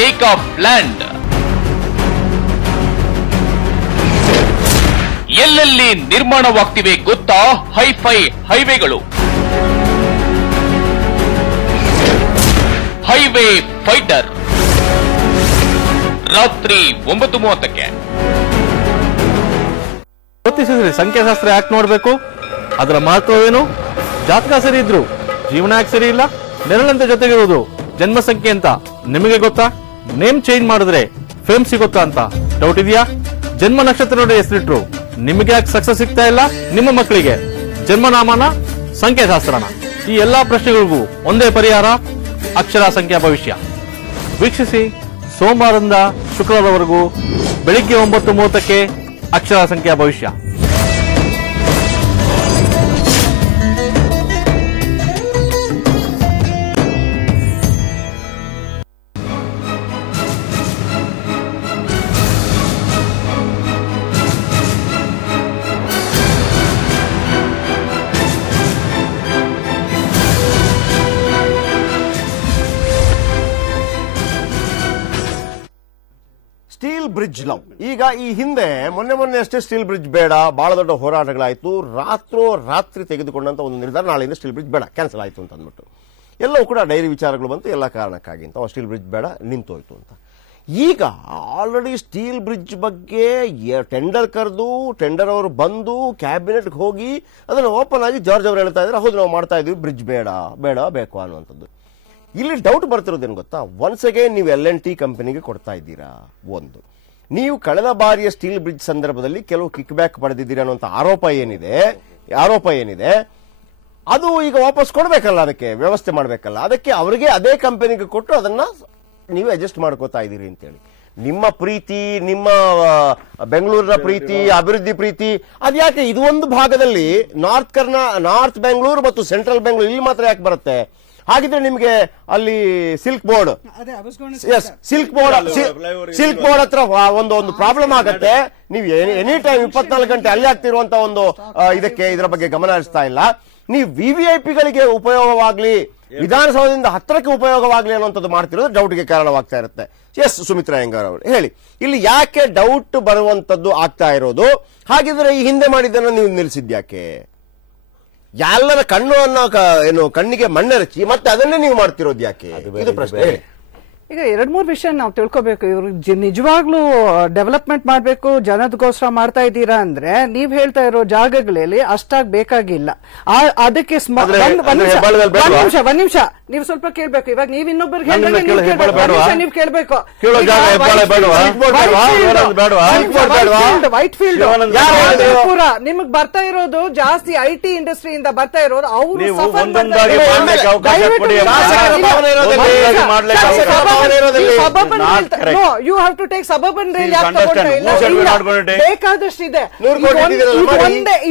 Take off land. ಎಲ್ಲೆಲ್ಲಿ ನಿರ್ಮಾಣವಾಗ್ತಿವೆ ಗೊತ್ತಾ ಹೈಫೈ ಹೈವೇಗಳು. ಹೈವೇ ಫೈಟರ್ ರಾತ್ರಿ 9:30ಕ್ಕೆ. ಗೊತ್ತಿಸಿದ್ರಿ ಸಂಖ್ಯಾಶಾಸ್ತ್ರ ಯಾಕೆ ನೋಡ್ಬೇಕು, ಅದರ ಮಹತ್ವವೇನು, ಜಾತಕ ಸರಿ ಇದ್ರು ಜೀವನ ಯಾಕೆ ಸರಿ ಇಲ್ಲ, ನೆರಳಂತೆ ಜೊತೆಗಿರುವುದು ಜನ್ಮ ಸಂಖ್ಯೆ ಅಂತ ನಿಮಗೆ ಗೊತ್ತಾ? ನೇಮ್ ಚೇಂಜ್ ಮಾಡಿದ್ರೆ ಫೇಮ್ ಸಿಗುತ್ತಾ ಅಂತ ಡೌಟ್ ಇದೆಯಾ? ಜನ್ಮ ನಕ್ಷತ್ರ ನೋಡಿ ಹೆಸರಿಟ್ರು ನಿಮಗೆ ಯಾಕೆ ಸಕ್ಸಸ್ ಸಿಗ್ತಾ ಇಲ್ಲ? ನಿಮ್ಮ ಮಕ್ಕಳಿಗೆ ಜನ್ಮನಾಮನ ಸಂಖ್ಯಾಶಾಸ್ತ್ರನ? ಈ ಎಲ್ಲಾ ಪ್ರಶ್ನೆಗಳಿಗೂ ಒಂದೇ ಪರಿಹಾರ, ಅಕ್ಷರ ಸಂಖ್ಯಾ ಭವಿಷ್ಯ. ವೀಕ್ಷಿಸಿ ಸೋಮವಾರದಿಂದ ಶುಕ್ರವಾರವರೆಗೂ ಬೆಳಿಗ್ಗೆ 9:30ಕ್ಕೆ ಅಕ್ಷರ ಸಂಖ್ಯಾ ಭವಿಷ್ಯ. Steel bridge love. ಈಗ ಈ ಹಿಂದೆ ಮೊನ್ನೆ ಅಷ್ಟೇ ಸ್ಟೀಲ್ ಬ್ರಿಡ್ಜ್ ಬೇಡ, ಬಹಳ ದೊಡ್ಡ ಹೋರಾಟಗಳಾಯಿತು. ರಾತ್ರಿ ತೆಗೆದುಕೊಂಡಂತ ಒಂದು ನಿರ್ಧಾರ, ನಾಳೆಯಿಂದ ಸ್ಟೀಲ್ ಬ್ರಿಡ್ಜ್ ಬೇಡ, ಕ್ಯಾನ್ಸಲ್ ಆಯಿತು ಅಂತ ಅಂದ್ಬಿಟ್ಟು ಎಲ್ಲವೂ ಕೂಡ ಡೈರಿ ವಿಚಾರಗಳು ಬಂತು. ಎಲ್ಲ ಕಾರಣಕ್ಕಾಗಿ ಅಂತ ಸ್ಟೀಲ್ ಬ್ರಿಡ್ಜ್ ಬೇಡ, ನಿಂತೋಯ್ತು ಅಂತ. ಈಗ ಆಲ್ರೆಡಿ ಸ್ಟೀಲ್ ಬ್ರಿಡ್ಜ್ ಬಗ್ಗೆ ಟೆಂಡರ್ ಕರೆದು, ಟೆಂಡರ್ ಅವರು ಬಂದು ಕ್ಯಾಬಿನೆಟ್ಗೆ ಹೋಗಿ ಅದನ್ನು ಓಪನ್ ಆಗಿ ಜಾರ್ಜ್ ಅವರು ಹೇಳ್ತಾ ಇದ್ದಾರೆ, ಹೌದು ನಾವು ಮಾಡ್ತಾ ಇದೀವಿ, ಬ್ರಿಡ್ಜ್ ಬೇಡ ಬೇಕು ಅನ್ನುವಂಥದ್ದು. ಇಲ್ಲಿ ಡೌಟ್ ಬರ್ತಿರೋದೇನು ಗೊತ್ತಾ? ಒನ್ಸ್ ಅಗೇನ್ ನೀವು L&T ಕಂಪನಿಗೆ ಕೊಡ್ತಾ ಇದ್ದೀರಾ. ಒಂದು, ನೀವು ಕಳೆದ ಬಾರಿಯ ಸ್ಟೀಲ್ ಬ್ರಿಡ್ಜ್ ಸಂದರ್ಭದಲ್ಲಿ ಕೆಲವು ಕಿಕ್ ಬ್ಯಾಕ್ ಪಡೆದಿದ್ದೀರಾ ಅನ್ನುವಂಥ ಆರೋಪ ಏನಿದೆ ಅದು ಈಗ ವಾಪಸ್ ಕೊಡಬೇಕಲ್ಲ, ಅದಕ್ಕೆ ವ್ಯವಸ್ಥೆ ಮಾಡಬೇಕಲ್ಲ. ಅದಕ್ಕೆ ಅವರಿಗೆ ಅದೇ ಕಂಪನಿಗೆ ಕೊಟ್ಟು ಅದನ್ನ ನೀವು ಅಡ್ಜಸ್ಟ್ ಮಾಡ್ಕೋತಾ ಇದ್ದೀರಿ ಅಂತೇಳಿ. ನಿಮ್ಮ ಪ್ರೀತಿ, ನಿಮ್ಮ ಬೆಂಗಳೂರಿನ ಪ್ರೀತಿ, ಅಭಿವೃದ್ಧಿ ಪ್ರೀತಿ ಅದ್ಯಾಕೆ ಇದು ಒಂದು ಭಾಗದಲ್ಲಿ ನಾರ್ತ್ ಬೆಂಗಳೂರು ಮತ್ತು ಸೆಂಟ್ರಲ್ ಬೆಂಗಳೂರು ಇಲ್ಲಿ ಮಾತ್ರ ಯಾಕೆ ಬರುತ್ತೆ? ಹಾಗಿದ್ರೆ ನಿಮಗೆ ಅಲ್ಲಿ ಸಿಲ್ಕ್ ಬೋರ್ಡ್ ಹತ್ರ ಒಂದು ಪ್ರಾಬ್ಲಮ್ ಆಗತ್ತೆ. ನೀವು ಎನಿ ಟೈಮ್ 24 ಗಂಟೆ ಅಲ್ಲಿ ಆಗ್ತಿರುವಂತ ಒಂದು ಇದರ ಬಗ್ಗೆ ಗಮನ ಹರಿಸ್ತಾ ಇಲ್ಲ. ನೀವು ವಿವಿಐಪಿಗಳಿಗೆ ಉಪಯೋಗವಾಗ್ಲಿ, ವಿಧಾನಸೌಧದಿಂದ ಹತ್ತಿರಕ್ಕೆ ಉಪಯೋಗವಾಗ್ಲಿ ಅನ್ನುವಂಥದ್ದು ಮಾಡ್ತಿರೋದು ಡೌಟ್ಗೆ ಕಾರಣವಾಗ್ತಾ ಇರುತ್ತೆ. ಎಸ್ ಸುಮಿತ್ರಾ ಅಯ್ಯಂಗಾರ್ ಅವರು ಹೇಳಿ, ಇಲ್ಲಿ ಯಾಕೆ ಡೌಟ್ ಬರುವಂತದ್ದು ಆಗ್ತಾ ಇರೋದು? ಹಾಗಿದ್ರೆ ಈ ಹಿಂದೆ ಮಾಡಿದ್ದನ್ನು ನೀವು ನಿಲ್ಲಿಸಿದ್ಯಾಕೆ? ಎಲ್ಲರ ಕಣ್ಣಿಗೆ ಮಣ್ಣೆರಚಿ ಮತ್ತೆ ಅದನ್ನೇ ನೀವು ಮಾಡ್ತಿರೋದು ಯಾಕೆ? ಇದು ಪ್ರಶ್ನೆ. ಈಗ 2-3 ವಿಷಯ ನಾವು ತಿಳ್ಕೋಬೇಕು. ಇವ್ರು ನಿಜವಾಗ್ಲೂ ಡೆವಲಪ್ಮೆಂಟ್ ಮಾಡ್ಬೇಕು, ಜನದಗೋಸ್ಕರ ಮಾಡ್ತಾ ಇದ್ದೀರಾ ಅಂದ್ರೆ ನೀವ್ ಹೇಳ್ತಾ ಇರೋ ಜಾಗಗಳಲ್ಲಿ ಅಷ್ಟಾಗಿ ಬೇಕಾಗಿಲ್ಲ. ಅದಕ್ಕೆ ಒಂದ್ ನಿಮಿಷ ನೀವು ಸ್ವಲ್ಪ ಕೇಳ್ಬೇಕು. ಇವಾಗ ನೀವ್ ಇನ್ನೊಬ್ಬರಿಗೆ ನೀವು ಕೇಳ್ಬೇಕು. ವೈಟ್ ಫೀಲ್ಡ್ ಪೂರ ನಿಮಗ್ ಬರ್ತಾ ಇರೋದು ಜಾಸ್ತಿ IT ಇಂಡಸ್ಟ್ರಿಯಿಂದ ಬರ್ತಾ ಇರೋದು. ಅವರು you have to take suburban rail. ಬೇಕಾದಷ್ಟಿದೆ,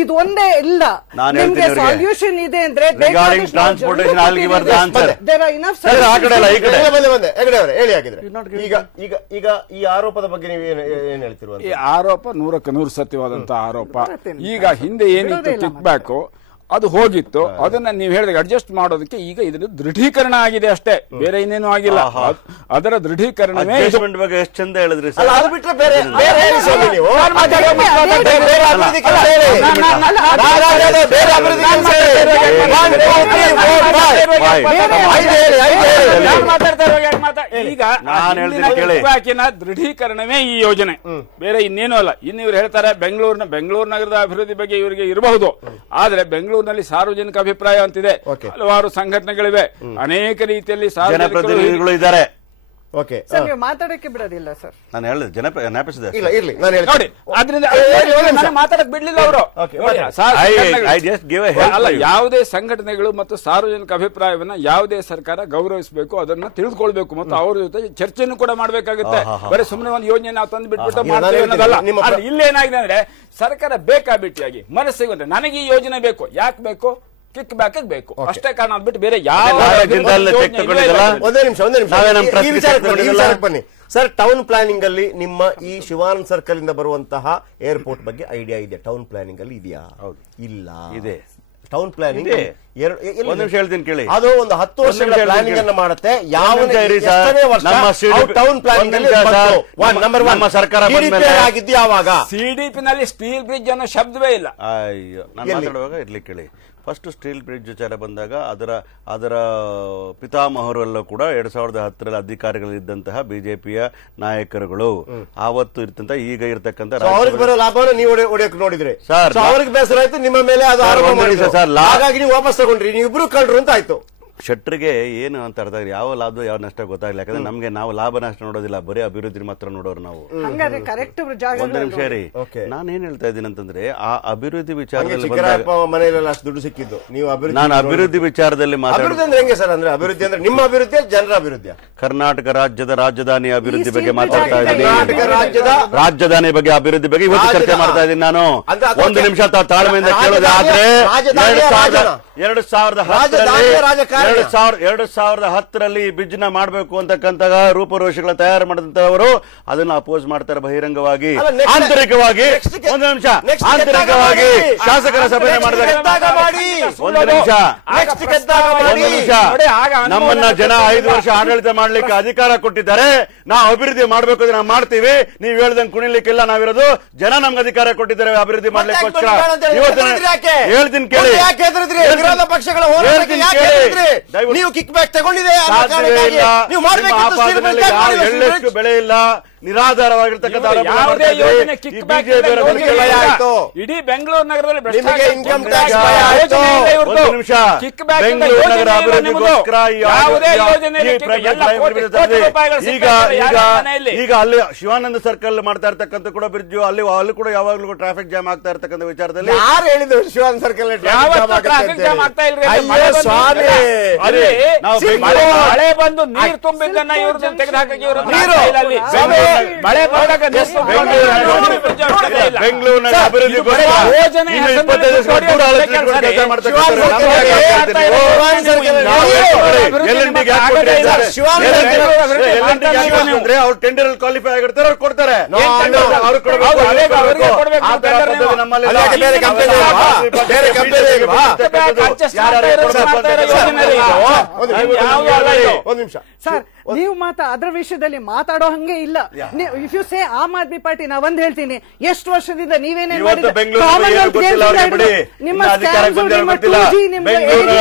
ಇದು ಒಂದೇ ಇಲ್ಲ. ನಿಮ್ಗೆ ಸೊಲ್ಯೂಷನ್ ಇದೆ ಅಂದ್ರೆ ಈಗ ಈ ಆರೋಪದ ಬಗ್ಗೆ ನೀವು ಏನ್ ಹೇಳ್ತಿರುವ? ಈ ಆರೋಪ 100% ಸತ್ಯವಾದಂತಹ ಆರೋಪ. ಈಗ ಹಿಂದೆ ಏನಿತ್ತು ಕಿಕ್ ಬ್ಯಾಕ್ ಅದು ಹೋಗಿತ್ತು, ಅದನ್ನ ನೀವು ಹೇಳಿದಾಗ ಅಡ್ಜಸ್ಟ್ ಮಾಡೋದಕ್ಕೆ ಈಗ ಇದರ ದೃಢೀಕರಣ ಆಗಿದೆ ಅಷ್ಟೇ, ಬೇರೆ ಇನ್ನೇನು ಆಗಿಲ್ಲ. ಅದರ ದೃಢೀಕರಣವೇ ಬಗ್ಗೆ ಎಷ್ಟು ಚಂದ ಹೇಳಿದ್ರಿ. ಈಗ ದೃಢೀಕರಣವೇ ಈ ಯೋಜನೆ, ಬೇರೆ ಇನ್ನೇನು ಅಲ್ಲ. ಇನ್ನು ಇವ್ರು ಹೇಳ್ತಾರೆ ಬೆಂಗಳೂರು ನಗರದ ಅಭಿವೃದ್ಧಿ ಬಗ್ಗೆ ಇವರಿಗೆ ಇರಬಹುದು, ಆದ್ರೆ ಬೆಂಗಳೂರಿನಲ್ಲಿ ಸಾರ್ವಜನಿಕ ಅಭಿಪ್ರಾಯ ಅಂತಿದೆ, ಹಲವಾರು ಸಂಘಟನೆಗಳಿವೆ, ಅನೇಕ ರೀತಿಯಲ್ಲಿ ಜನಪ್ರತಿನಿಧಿಗಳು ಇದ್ದಾರೆ. ಸರ್ ನೀವು ಮಾತಾಡಕ್ಕೆ ಬಿಡೋದಿಲ್ಲ ಸರ್. ನಾನು ಹೇಳಿದೆ ನೋಡಿ, ಆದ್ರಿಂದ ಮಾತಾಡಕ್ ಬಿಡ್ಲಿಲ್ಲ ಅವರು. ಅಲ್ಲ, ಯಾವುದೇ ಸಂಘಟನೆಗಳು ಮತ್ತು ಸಾರ್ವಜನಿಕ ಅಭಿಪ್ರಾಯವನ್ನ ಯಾವುದೇ ಸರ್ಕಾರ ಗೌರವಿಸಬೇಕು, ಅದನ್ನ ತಿಳಿದುಕೊಳ್ಬೇಕು ಮತ್ತು ಅವ್ರ ಜೊತೆ ಚರ್ಚೆಯನ್ನು ಕೂಡ ಮಾಡಬೇಕಾಗುತ್ತೆ. ಬರೀ ಸುಮ್ಮನೆ ಒಂದು ಯೋಜನೆ ನಾವು ತಂದು ಬಿಟ್ಬಿಟ್ಟು ಮಾಡ್ತೀವಿ ಅನ್ನೋದಲ್ಲ. ಇಲ್ಲೇನಾಗಿದೆ ಅಂದ್ರೆ ಸರ್ಕಾರ ಬೇಕಾಬಿಟ್ಟಿಯಾಗಿ ಮನಸ್ಸಿಗೆ ನನಗೆ ಈ ಯೋಜನೆ ಬೇಕು, ಯಾಕೆ ಬೇಕು, ಕಿಕ್ ಬ್ಯಾಕ್ ಬೇಕು, ಅಷ್ಟೇ ಕಾರಣ ಅಂದ್ಬಿಟ್ಟು ಬೇರೆ ಯಾವ. ಬನ್ನಿ ಸರ್, ಟೌನ್ ಪ್ಲಾನಿಂಗ್ ಅಲ್ಲಿ ನಿಮ್ಮ ಈ ಶಿವಾನಂದ್ ಸರ್ಕಲ್ ಇಂದ ಬರುವಂತಹ ಏರ್ಪೋರ್ಟ್ ಬಗ್ಗೆ ಐಡಿಯಾ ಇದೆ? ಟೌನ್ ಪ್ಲಾನಿಂಗ್ ಅಲ್ಲಿ ಇದೆಯಾ? ಇಲ್ಲ, ಇದೆ. ಟೌನ್ ಪ್ಲಾನಿಂಗ್ ಒಂದ್ ನಿಮಿಷ ಹೇಳ್ತೀನಿ ಕೇಳಿ. ಅದು ಒಂದು 10 ವರ್ಷಗಳ ಪ್ಲಾನಿಂಗ್ ಅನ್ನು ಮಾಡುತ್ತೆ. ಯಾವ ಟೌನ್ ಪ್ಲಾನಿಂಗ್ ನಮ್ಮ ಸರ್ಕಾರ ಆಗಿದ್ದು ಯಾವಾಗ ಸಿಡಿಪಿ ನಲ್ಲಿ ಸ್ಟೀಲ್ ಬ್ರಿಡ್ಜ್ ಅನ್ನೋ ಶಬ್ದವೇ ಇಲ್ಲ. ಅಯ್ಯೋ, ನಾನು ಮಾತಾಡುವಾಗ ಇರ್ಲಿ ಕೇಳಿ. ಫಸ್ಟ್ ಸ್ಟೀಲ್ ಬ್ರಿಡ್ಜ್ ವಿಚಾರ ಬಂದಾಗ ಅದರ ಪಿತಾಮಹರೆಲ್ಲ ಕೂಡ 2010 ಅಧಿಕಾರಿಗಳಿದ್ದಂತಹ ಬಿಜೆಪಿಯ ನಾಯಕರುಗಳು ಆವತ್ತು ಇರ್ತಂತ ಈಗ ಇರ್ತಕ್ಕಂಥ ಅವ್ರಿಗೆ ಬರೋ ಲಾಭವನ್ನು ನೀವು ಹೊಡೆಯಕ್ಕೆ ನೋಡಿದ್ರೆ ಸರ್, ಅವ್ರಿಗೆ ಬೇಸರ ಆಯ್ತು, ನಿಮ್ಮ ಮೇಲೆ ಅದು ಆರೋಪ ಮಾಡಿದ್ರು ಸರ್. ಹಾಗಾಗಿ ನೀವು ವಾಪಸ್ ತಗೊಂಡ್ರಿ, ನೀವು ಇಬ್ರು ಕಳ್ರು ಅಂತ ಆಯ್ತು. ಶೆಟ್ರಿಗೆ ಏನು ಅಂತ ಅರ್ಥ ಯಾವ ಲಾಭ ಯಾವ ನಷ್ಟ ಗೊತ್ತಾಗಿಲ್ಲ. ಯಾಕಂದ್ರೆ ನಮಗೆ ನಾವು ಲಾಭ ನಷ್ಟ ನೋಡೋದಿಲ್ಲ, ಬರೀ ಅಭಿವೃದ್ಧಿ ಮಾತ್ರ ನೋಡೋರು ನಾವು. ಒಂದು ನಿಮಿಷ ರೀ, ನಾನೇನ್ ಹೇಳ್ತಾ ಇದ್ದೀನಿ ಅಂತಂದ್ರೆ ಆ ಅಭಿವೃದ್ಧಿ ವಿಚಾರದಲ್ಲಿ ಮನೆಯಲ್ಲ ಅಷ್ಟು ದುಡ್ಡು ಸಿಕ್ಕಿದ್ದು ನೀವು ನಾನು ಅಭಿವೃದ್ಧಿ ವಿಚಾರದಲ್ಲಿ ಮಾತಾಡೋದು ಹೆಂಗೆ ಸರ್? ಅಂದ್ರೆ ಅಭಿವೃದ್ಧಿ ಅಂದ್ರೆ ನಿಮ್ಮ ಅಭಿವೃದ್ಧಿ, ಜನರ ಅಭಿವೃದ್ಧಿ. ಕರ್ನಾಟಕ ರಾಜ್ಯದ ರಾಜಧಾನಿ ಅಭಿವೃದ್ಧಿ ಬಗ್ಗೆ ಮಾತಾಡ್ತಾ ಇದ್ದೀನಿ. ರಾಜಧಾನಿ ಬಗ್ಗೆ ಅಭಿವೃದ್ಧಿ ಬಗ್ಗೆ ಇವತ್ತು ಚರ್ಚೆ ಮಾಡ್ತಾ ಇದ್ದೀನಿ ನಾನು. ಒಂದು ನಿಮಿಷ ತಾಳ್ಮೆಯಿಂದ ಕೇಳೋದಾದ್ರೆ 2010ರಲ್ಲಿ ಈ ಬ್ರಿಡ್ಜ್ ನ ಮಾಡಬೇಕು ಅಂತಕ್ಕಂತ ರೂಪುರೇಷೆಗಳ ತಯಾರು ಮಾಡಿದಂತವರು ಅದನ್ನ ಅಪೋಸ್ ಮಾಡ್ತಾರೆ ಬಹಿರಂಗವಾಗಿ, ಆಂತರಿಕವಾಗಿ. ಒಂದು ನಿಮಿಷ, ಆಂತರಿಕವಾಗಿ ಶಾಸಕರ ಸಭೆ ಮಾಡಿದಾಗ ಒಂದು ನಿಮಿಷ ನಮ್ಮನ್ನ ಜನ 5 ವರ್ಷ ಆಡಳಿತ ಮಾಡ್ಲಿಕ್ಕೆ ಅಧಿಕಾರ ಕೊಟ್ಟಿದ್ದಾರೆ. ನಾವು ಅಭಿವೃದ್ಧಿ ಮಾಡ್ಬೇಕು ಅಂದ್ರೆ ನಾವು ಮಾಡ್ತೀವಿ. ನೀವು ಹೇಳ್ದಂಗೆ ಕುಣಿಲಿಕ್ಕಿಲ್ಲ, ನಾವಿರೋದು ಜನ ನಮ್ಗೆ ಅಧಿಕಾರ ಕೊಟ್ಟಿದ್ದಾರೆ ಅಭಿವೃದ್ಧಿ ಮಾಡ್ಲಿಕ್ಕೋಸ್ಕರ. ಹೇಳ್ತೀನಿ ಕೇಳಿ, ವಿರೋಧ ಪಕ್ಷಗಳ ನೀವು ಕಿಕ್ ಬ್ಯಾಕ್ ತಗೊಂಡಿದೆ, ಎಳ್ಳಷ್ಟು ಬೆಳೆ ಇಲ್ಲ, ನಿರಾಧಾರವಾಗಿರ್ತಕ್ಕಂಥ ಇಡೀ ಬೆಂಗಳೂರು ನಗರದಲ್ಲಿ ಇನ್ಕಮ್ ಟ್ಯಾಕ್ಸ್ ಬೆಂಗಳೂರು ನಗರ ಅಭಿವೃದ್ಧಿಗೋಸ್ಕರ ಈಗ ಅಲ್ಲಿ ಶಿವಾನಂದ ಸರ್ಕಲ್ ಮಾಡ್ತಾ ಇರ್ತಕ್ಕಂಥ ಕೂಡ ಬ್ರಿಡ್ಜ್, ಅಲ್ಲಿ ಕೂಡ ಯಾವಾಗಲೂ ಟ್ರಾಫಿಕ್ ಜಾಮ್ ಆಗ್ತಾ ಇರ್ತಕ್ಕಂಥ ವಿಚಾರದಲ್ಲಿ ಯಾರು ಹೇಳಿದ್ರು ಶಿವಾನಂದ ಸರ್ಕಲ್ ಟ್ರಾಫಿಕ್ ಜಾಮ್ ಆಗ್ತಾ ಮಳೆ ಬಂದು ನೀರು ತುಂಬಿದ್ದನ್ನ ಇವ್ರದ್ದು ತೆಗೆದುಹಾಕಿ ಮಳೆ ಬಂದಾಗ ಬೆಂಗಳೂರಿನ ಅಂದ್ರೆ ಅವ್ರು ಟೆಂಡರ್ ಕ್ವಾಲಿಫೈ ಆಗಿರ್ತಾರೆ, ಅವ್ರು ಕೊಡ್ತಾರೆ. ಸರ್, ನೀವು ಅದರ ವಿಷಯದಲ್ಲಿ ಮಾತಾಡೋ ಹಂಗೆ ಇಲ್ಲ. If you say Aam Aadmi Party, ನಾ ಒಂದ್ ಹೇಳ್ತೀನಿ, ಎಷ್ಟು ವರ್ಷದಿಂದ ನೀವೇನೇನ್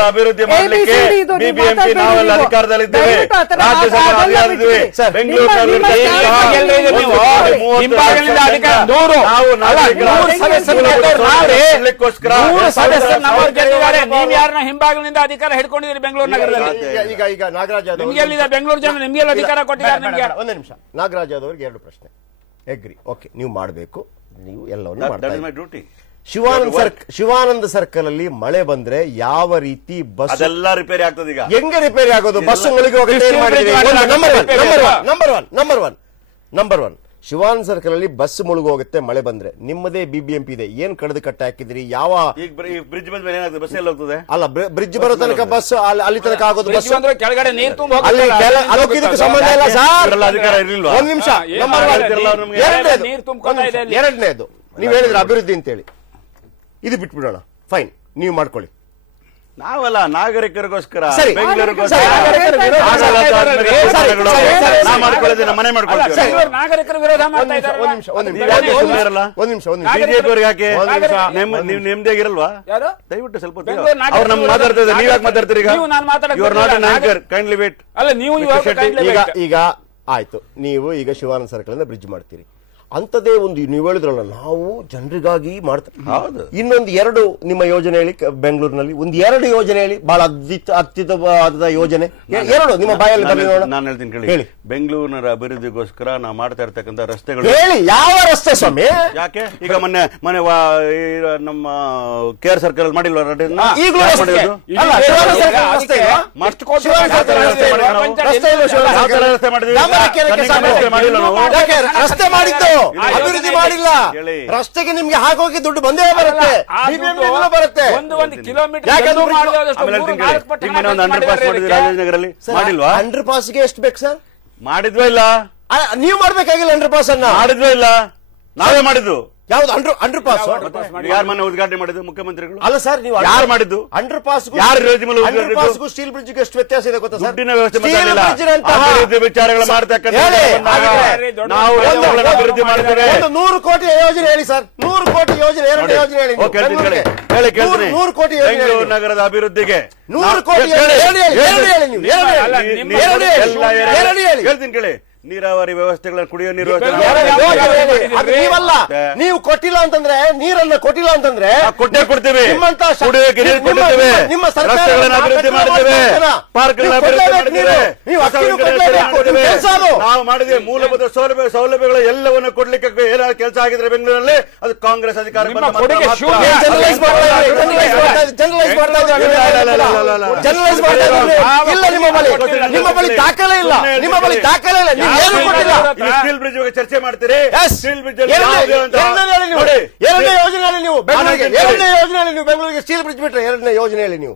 ಅಭಿವೃದ್ಧಿ ಮಾಡಲಿಕ್ಕೆ ಬಿಬಿಎಂಪಿ ನಾವೆಲ್ಲ ಅಧಿಕಾರದಲ್ಲಿದ್ದೇವೆ, ರಾಜ್ಯ ಸರ್ಕಾರದಲ್ಲಿದ್ದೇವೆ. ನೀವು ಯಾರನ್ನ ಹಿಂಬಾಗಿಲಿನಿಂದ ಅಧಿಕಾರ ಹಿಡ್ಕೊಂಡಿದ್ದೀರಿ ಬೆಂಗಳೂರು ನಗರದಲ್ಲಿ? ಈಗ ನಾಗರಾಜ್ ಬೆಂಗಳೂರು ಜನ ನಿಮ್ಗೆಲ್ಲ ಅಧಿಕಾರ ಕೊಟ್ಟಿದ್ದಾರೆ. ಒಂದು ನಿಮಿಷ, ನಾಗರಾಜ್ ಅವರಿಗೆ 2 ಪ್ರಶ್ನೆ. ಎಗ್ರಿ, ಓಕೆ, ನೀವು ಮಾಡಬೇಕು, ನೀವು ಎಲ್ಲವನ್ನೂ ಶಿವಾನಂದ ಸರ್ಕಲ್ ಅಲ್ಲಿ ಮಳೆ ಬಂದ್ರೆ ಯಾವ ರೀತಿ ಬಸ್ ಎಲ್ಲ ರಿಪೇರಿ ಆಗ್ತದೆ? ಈಗ ಹೆಂಗೆ ರಿಪೇರಿ ಆಗೋದು? ಬಸ್ ಮುಳುಗಿ ನಂಬರ್ ಒನ್ ಶಿವಾನಂದ ಸರ್ಕಲ್ ಅಲ್ಲಿ ಬಸ್ ಮುಳುಗಿ ಹೋಗುತ್ತೆ ಮಳೆ ಬಂದ್ರೆ. ನಿಮ್ಮದೇ ಬಿಬಿಎಂಪಿ ಇದೆ, ಏನ್ ಕಡ್ದು ಕಟ್ಟ ಹಾಕಿದ್ರಿ? ಯಾವ ಬ್ರಿಡ್ಜ್ ಬಂದ ಮೇಲೆ ಏನಾಗ್ತದೆ? ಬಸ್ ಎಲ್ಲ ಹೋಗ್ತದೆ ಅಲ್ಲ, ಬ್ರಿಡ್ಜ್ ಬರೋ ತನಕ ಬಸ್ ಅಲ್ಲಿ ತನಕ ಆಗೋದು. ಬಸ್ ಕೆಳಗಡೆ ನೀರು ತುಂಬ ಸಂಬಂಧ ಇಲ್ಲ ಸರ್, ಅಧಿಕಾರ ಇರಲಿಲ್ವಾ? ಒಂದ್ ನಿಮಿಷ. ಎರಡನೇದು, ನೀವ್ ಹೇಳಿದ್ರೆ ಅಭಿವೃದ್ಧಿ ಅಂತೇಳಿ, ಇದು ಬಿಟ್ಬಿಡೋಣ, ಫೈನ್, ನೀವು ಮಾಡ್ಕೊಳ್ಳಿ. ನಾವಲ್ಲ, ನಾಗರಿಕರಿಗೋಸ್ಕರ ಬೆಂಗಳೂರಿಗೋಸ್ಕರ ಮನೆ ಮಾಡ್ಕೊಳ್ತೀವಿ. ನಾಗರಿಕರು ವಿರೋಧ ಮಾಡ್ತಾ ಇದ್ದಾರೆ. ಬಿಜೆಪಿ ಯಾಕೆ ನೀವು ನೆಮ್ಮದಿಯಾಗಿರಲ್ವಾ? ದಯವಿಟ್ಟು ಸ್ವಲ್ಪ ಅವ್ರು ನಮ್ಗೆ ಮಾತಾಡ್ತಾ ಇದ್ದಾರೆ, ನೀವ್ ಯಾಕೆ ಮಾತಾಡ್ತೀರಿ? Kindly wait. ಅಲ್ಲ, ನೀವು ಈಗ ಆಯ್ತು, ನೀವು ಈಗ ಶಿವಾನಂದ ಸರ್ಕಲ್ ಇಂದ ಬ್ರಿಡ್ಜ್ ಮಾಡ್ತೀರಿ, ಅಂತದೇ ಒಂದು ನೀವು ಹೇಳಿದ್ರಲ್ಲ, ನಾವು ಜನರಿಗಾಗಿ ಮಾಡ್ತೀವಿ. ಇನ್ನೊಂದು 2 ನಿಮ್ಮ ಯೋಜನೆ ಹೇಳಿ, ಬೆಂಗಳೂರಿನಲ್ಲಿ ಒಂದು 2 ಯೋಜನೆ ಹೇಳಿ, ಬಹಳ ಅತ್ಯುತ್ತಮವಾದ ಯೋಜನೆ 2 ನಿಮ್ಮ ಬಾಯಲ್ಲಿ ಬರಲಿ. ನಾನು ಹೇಳ್ತೀನಿ ಕೇಳಿ. ಬೆಂಗಳೂರಿನ ಅಭಿವೃದ್ಧಿಗೋಸ್ಕರ ನಾವು ಮಾಡ್ತಾ ಇರ್ತಕ್ಕಂಥ ರಸ್ತೆಗಳು ಹೇಳಿ, ಯಾವ ರಸ್ತೆ ಸ್ವಾಮಿ? ಯಾಕೆ ಈಗ ಮೊನ್ನೆ ನಮ್ಮ KR ಸರ್ಕಲ್ ಮಾಡಿಲ್ವ? ರಸ್ತೆ ಮಾಡಿದ್ದು, ಅಭಿವೃದ್ಧಿ ಮಾಡಿಲ್ಲ. ರಸ್ತೆಗೆ ನಿಮ್ಗೆ ಹಾಕೋಕೆ ದುಡ್ಡು ಬಂದೇ ಬರುತ್ತೆ, ಬರುತ್ತೆ. ಒಂದು ಕಿಲೋಮೀಟರ್ ರಾಜನಗರಲ್ಲಿ ಮಾಡಿಲ್ವಾ? ಅಂಡರ್ ಪಾಸ್ಗೆ ಎಷ್ಟು ಬೇಕು ಸರ್? ಮಾಡಿದ್ವಾ ಇಲ್ಲ? ನೀವು ಮಾಡ್ಬೇಕಾಗಿಲ್ಲ ಅಂಡರ್ ಪಾಸ್ ಅನ್ನ? ಮಾಡಿದ್ವಾ ಇಲ್ಲ? ನಾವೇ ಮಾಡಿದ್ದು. ಯಾವ್ದು ಅಂಡರ್ ಪಾಸ್ ಯಾರು ಮನೆ ಉದ್ಘಾಟನೆ ಮಾಡಿದ್ದು ಮುಖ್ಯಮಂತ್ರಿಗಳು? ಅಲ್ಲ ಸರ್, ನೀವು ಯಾರು ಮಾಡಿದ್ದು? ಅಂಡರ್ ಪಾಸ್ ಸ್ಟೀಲ್ ಬ್ರಿಡ್ಜ್ ಎಷ್ಟು ವ್ಯತ್ಯಾಸ ಇದೆ ಗೊತ್ತಾ ಸರ್? ದುಡ್ಡಿನ ವ್ಯವಸ್ಥೆ ಅಭಿವೃದ್ಧಿ ವಿಚಾರಗಳು ಮಾಡ್ತಕ್ಕಂಥ ನಾವು ಅಭಿವೃದ್ಧಿ ಮಾಡ್ತೇವೆ. 100 ಕೋಟಿ ಯೋಜನೆ ಹೇಳಿ ಸರ್, 100 ಕೋಟಿ ಯೋಜನೆ, 2 ಯೋಜನೆ ಹೇಳಿ. ಕೇಳ್ತೀನಿ. 100 ಕೋಟಿ ಯೋಜನೆ ಬೆಂಗಳೂರು ನಗರದ ಅಭಿವೃದ್ಧಿಗೆ 100 ಕೋಟಿ ಹೇಳ್ತೀನಿ ಕೇಳಿ. ನೀರಾವರಿ ವ್ಯವಸ್ಥೆಗಳನ್ನು, ಕುಡಿಯುವ ನೀರು ನೀವಲ್ಲ, ನೀವು ಕೊಟ್ಟಿಲ್ಲ ಅಂತಂದ್ರೆ, ನೀರನ್ನ ಕೊಟ್ಟಿಲ್ಲ ಅಂತಂದ್ರೆ ಕೊಟ್ಟೇ ಕೊಡ್ತೇವೆ. ನಿಮ್ಮ ಸರ್ಕಾರಗಳನ್ನು ಅಭಿವೃದ್ಧಿ ಮಾಡ್ತೇವೆ, ಪಾರ್ಕ್ಗಳನ್ನು ಅಭಿವೃದ್ಧಿ ಮಾಡ್ತೇವೆ, ನಾವು ಮಾಡಿದ್ದೇವೆ. ಮೂಲಭೂತ ಸೌಲಭ್ಯಗಳು ಎಲ್ಲವನ್ನು ಕೊಡ್ಲಿಕ್ಕೆ ಏನಾದ್ರು ಕೆಲಸ ಆಗಿದ್ರೆ ಬೆಂಗಳೂರಲ್ಲಿ ಅದು ಕಾಂಗ್ರೆಸ್ ಅಧಿಕಾರ ನಿಮ್ಮ ಬಳಿ ದಾಖಲೆ ಇಲ್ಲ, ನಿಮ್ಮ ಬಳಿ ದಾಖಲೆ ಇಲ್ಲ. ಸ್ಟೀಲ್ ಬ್ರಿಡ್ಜ್ ಬಗ್ಗೆ ಚರ್ಚೆ ಮಾಡ್ತೀರಿ. ಸ್ಟೀಲ್ ಬ್ರಿಡ್ಜ್ ಎರಡನೇ ಯೋಜನೆಯಲ್ಲಿ ನೀವು ಬೆಂಗಳೂರಿಗೆ ಸ್ಟೀಲ್ ಬ್ರಿಡ್ಜ್ ಬಿಟ್ರೆ, ಎರಡನೇ ಯೋಜನೆಯಲ್ಲಿ ನೀವು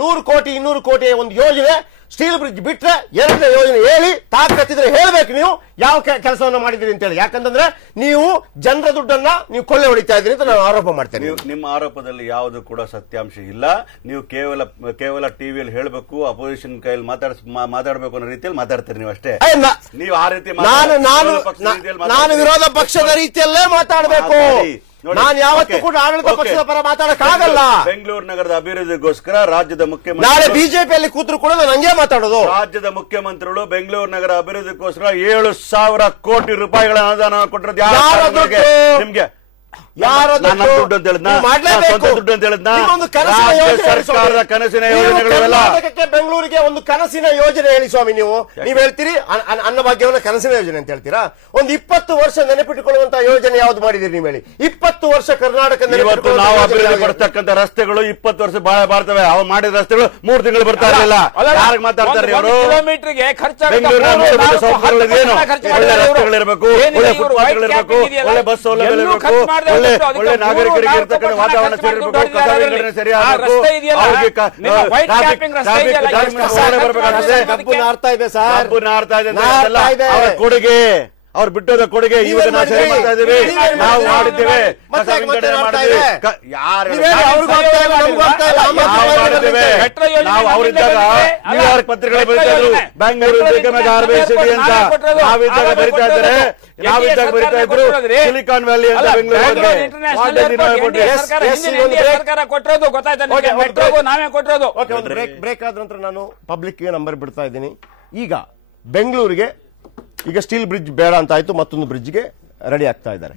100 ಕೋಟಿ 200 ಕೋಟಿ ಒಂದು ಯೋಜನೆ ಸ್ಟೀಲ್ ಬ್ರಿಡ್ಜ್ ಬಿಟ್ರೆ, ಎರಡನೇ ಯೋಜನೆ ಹೇಳಿ ತಾಕತ್ತಿದ್ರೆ ಹೇಳ್ಬೇಕು ನೀವು ಯಾವ ಕೆಲಸವನ್ನು ಮಾಡಿದ್ರಿ ಅಂತ ಹೇಳಿ. ಯಾಕಂತಂದ್ರೆ ನೀವು ಜನರ ದುಡ್ಡನ್ನ ನೀವು ಕೊಳ್ಳೆ ಹೊಡಿತಾ ಇದ್ರಿ ಅಂತ ನಾನು ಆರೋಪ ಮಾಡ್ತೇನೆ. ನಿಮ್ಮ ಆರೋಪದಲ್ಲಿ ಯಾವುದು ಕೂಡ ಸತ್ಯಾಂಶ ಇಲ್ಲ. ನೀವು ಕೇವಲ ಟಿವಿಯಲ್ಲಿ ಹೇಳಬೇಕು, ಅಪೋಸಿಷನ್ ಕೈಯಲ್ಲಿ ಮಾತಾಡಬೇಕು ಅನ್ನೋ ರೀತಿಯಲ್ಲಿ ಮಾತಾಡ್ತೀರಿ ನೀವು ಅಷ್ಟೇ. ನೀವು ಆ ರೀತಿ ನಾನು ವಿರೋಧ ಪಕ್ಷದ ರೀತಿಯಲ್ಲೇ ಮಾತಾಡಬೇಕು. ನಾನು ಯಾವತ್ತೂ ಕೂಡ ಆಡಳಿತ ಪಕ್ಷದ ಪರ ಮಾತಾಡಕ್ಕಾಗಲ್ಲ. ಬೆಂಗಳೂರು ನಗರದ ಅಭಿವೃದ್ಧಿಗೋಸ್ಕರ ರಾಜ್ಯದ ಮುಖ್ಯಮಂತ್ರಿ ನಾಳೆ ಬಿಜೆಪಿಯಲ್ಲಿ ಕೂತ್ರು ಕೂಡ ನಾನು ಹಂಗೆ ಮಾತಾಡೋದು. ರಾಜ್ಯದ ಮುಖ್ಯಮಂತ್ರಿಗಳು ಬೆಂಗಳೂರು ನಗರ ಅಭಿವೃದ್ಧಿಗೋಸ್ಕರ 7,000 ಕೋಟಿ ರೂಪಾಯಿಗಳ ಅನುದಾನ ಕೊಟ್ಟಿರೋದು ನಿಮ್ಗೆ? ದುಡ್ಡು ಅಂತ ಹೇಳಿದ್ನ ಸರ್ಕಾರದ ಕನಸಿನ ಯೋಜನೆಗಳೆಲ್ಲ. ಬೆಂಗಳೂರಿಗೆ ಒಂದು ಕನಸಿನ ಯೋಜನೆ ಹೇಳಿ ಸ್ವಾಮಿ. ನೀವು ಹೇಳ್ತೀರಿ ಅನ್ನಭಾಗ್ಯವನ್ನು ಕನಸಿನ ಯೋಜನೆ ಅಂತ ಹೇಳ್ತೀರಾ. ಒಂದು 20 ವರ್ಷ ನೆನಪಿಟ್ಟುಕೊಳ್ಳುವಂತಹ ಯೋಜನೆ ಯಾವ್ದು ಮಾಡಿದಿರಿ ನೀವು ಹೇಳಿ? 20 ವರ್ಷ ಕರ್ನಾಟಕ ನಾವು ಅಭಿವೃದ್ಧಿ ಪಡಿಸ್ತಕ್ಕಂಥ ರಸ್ತೆಗಳು 20 ವರ್ಷ ಬಾಳ್ತವೆ. ಅವು ಮಾಡಿದ ರಸ್ತೆಗಳು 3 ತಿಂಗಳು ಬರ್ತಾ ಇರಲಿಲ್ಲ. ಯಾರಿಗೆ ಮಾತಾಡ್ತಾರೆ ಅವರು? ಬೆಂಗಳೂರಿನ ಒಳ್ಳೆ ರಸ್ತೆಗಳಿರಬೇಕು, ಒಳ್ಳೆ ಫುಟ್ಪಾತ್ಗಳಿರಬೇಕು, ಒಳ್ಳೆ ಬಸ್ ಸೌಲಭ್ಯ ಇರಬೇಕು, ಒಳ್ಳೆ ನಾಗರಿಕರಿಗೆ ಇರ್ತಕ್ಕಂಥ ವಾತಾವರಣ ಸರಿಯಾಗಬೇಕು, ಕಸ ವಿಂಗಡಣೆ ಸರಿಯಾಗಬೇಕು. ಅವರ ಕೊಡುಗೆ, ಅವ್ರು ಬಿಟ್ಟೋದ ಕೊಡುಗೆ ಇವಾಗ ನಾವು ಸರಿ ಮಾಡ್ತಾ ಇದ್ದೀವಿ. ನಾವು ಮಾಡಿದ್ದೇವೆ, ಕಸ ವಿಂಗಡಣೆ ಮಾಡಿದ್ದೇವೆ. ನಾವು ಅವರಿದ್ದಾಗ ನ್ಯೂಯಾರ್ಕ್ ಪತ್ರಿಕೆ ಬರೀತಾ ಇದ್ರು, ಬೆಂಗಳೂರು ಅಂತ. ನಾವಿದ್ದಾಗ ಬರೀತಾ ಇದ್ದಾರೆ, ನಾವಿದ್ದಾಗ ಬರೀತಾ ಇದ್ರು ಸಿಲಿಕಾನ್ ವ್ಯಾಲಿ ಅಂತ ಬೆಂಗಳೂರು. ಬ್ರೇಕ್ ಆದ ನಂತರ ನಾನು ಪಬ್ಲಿಕ್ ನಂಬರ್ ಬಿಡ್ತಾ ಇದ್ದೀನಿ. ಈಗ ಬೆಂಗಳೂರಿಗೆ ಈಗ ಸ್ಟೀಲ್ ಬ್ರಿಡ್ಜ್ ಬೇಡ ಅಂತ ಆಯ್ತು, ಮತ್ತೊಂದು ಬ್ರಿಡ್ಜ್ಗೆ ರೆಡಿ ಆಗ್ತಾ ಇದ್ದಾರೆ.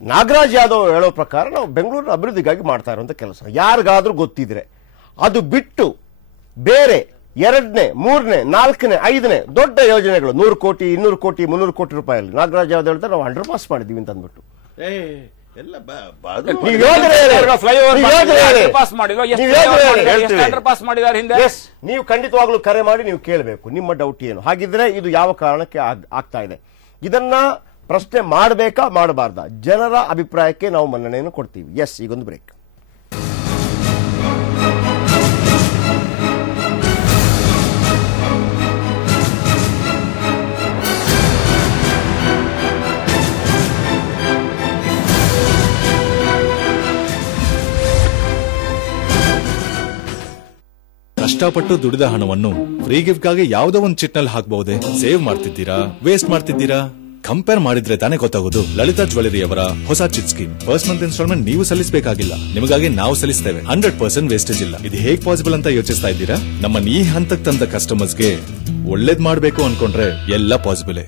ನಾಗರಾಜ್ ಯಾದವ್ ಹೇಳೋ ಪ್ರಕಾರ ನಾವು ಬೆಂಗಳೂರಿನ ಅಭಿವೃದ್ಧಿಗಾಗಿ ಮಾಡ್ತಾ ಇರುವಂತ ಕೆಲಸ ಯಾರಿಗಾದ್ರೂ ಗೊತ್ತಿದ್ರೆ, ಅದು ಬಿಟ್ಟು ಬೇರೆ 2ನೇ 3ನೇ 4ನೇ 5ನೇ ದೊಡ್ಡ ಯೋಜನೆಗಳು 100 ಕೋಟಿ 200 ಕೋಟಿ 300 ಕೋಟಿ ರೂಪಾಯಲ್ಲಿ ನಾಗರಾಜ್ ಯಾದವ್ ಹೇಳ್ತಾರೆ ನಾವು ಅಂಡರ್ ಪಾಸ್ ಮಾಡಿದೀವಿ ಅಂತ ಅಂದ್ಬಿಟ್ಟು. ನೀವು ಖಂಡಿತವಾಗ್ಲೂ ಕರೆ ಮಾಡಿ ನೀವು ಕೇಳಬೇಕು ನಿಮ್ಮ ಡೌಟ್ ಏನು. ಹಾಗಿದ್ರೆ ಇದು ಯಾವ ಕಾರಣಕ್ಕೆ ಆಗ್ತಾ ಇದೆ, ಇದನ್ನ ಪ್ರಶ್ನೆ ಮಾಡಬೇಕಾ ಮಾಡಬಾರ್ದಾ? ಜನರ ಅಭಿಪ್ರಾಯಕ್ಕೆ ನಾವು ಮನ್ನಣೆಯನ್ನು ಕೊಡ್ತೀವಿ. ಎಸ್, ಈಗೊಂದು ಬ್ರೇಕ್. ಕಷ್ಟಪಟ್ಟು ದುಡಿದ ಹಣವನ್ನು ಫ್ರೀ ಗಿಫ್ಟ್ಗಾಗಿ ಯಾವುದೋ ಒಂದು ಚಿಟ್ನಲ್ಲಿ ಹಾಕಬಹುದೇ? ಸೇವ್ ಮಾಡ್ತಿದ್ದೀರಾ, ವೇಸ್ಟ್ ಮಾಡ್ತಿದ್ದೀರಾ? ಕಂಪೇರ್ ಮಾಡಿದ್ರೆ ತಾನೇ ಗೊತ್ತಾಗೋದು. ಲಲಿತಾ ಜ್ಯುವೆಲರಿ ಅವರ ಹೊಸ chit scheme. First month instalment ನೀವು ಸಲ್ಲಿಸಬೇಕಾಗಿಲ್ಲ, ನಿಮಗಾಗಿ ನಾವು ಸಲ್ಲಿಸ್ತೇವೆ. 100% ವೇಸ್ಟೇಜ್ ಇಲ್ಲ. ಇದು ಹೇಗ್ ಪಾಸಿಬಲ್ ಅಂತ ಯೋಚಿಸ್ತಾ ಇದ್ದೀರಾ? ನಮ್ಮನ್ನ ಈ ಹಂತಕ್ಕೆ ತಂದ ಕಸ್ಟಮರ್ಸ್ಗೆ ಒಳ್ಳೇದ್ ಮಾಡಬೇಕು ಅನ್ಕೊಂಡ್ರೆ ಎಲ್ಲ ಪಾಸಿಬಲ್.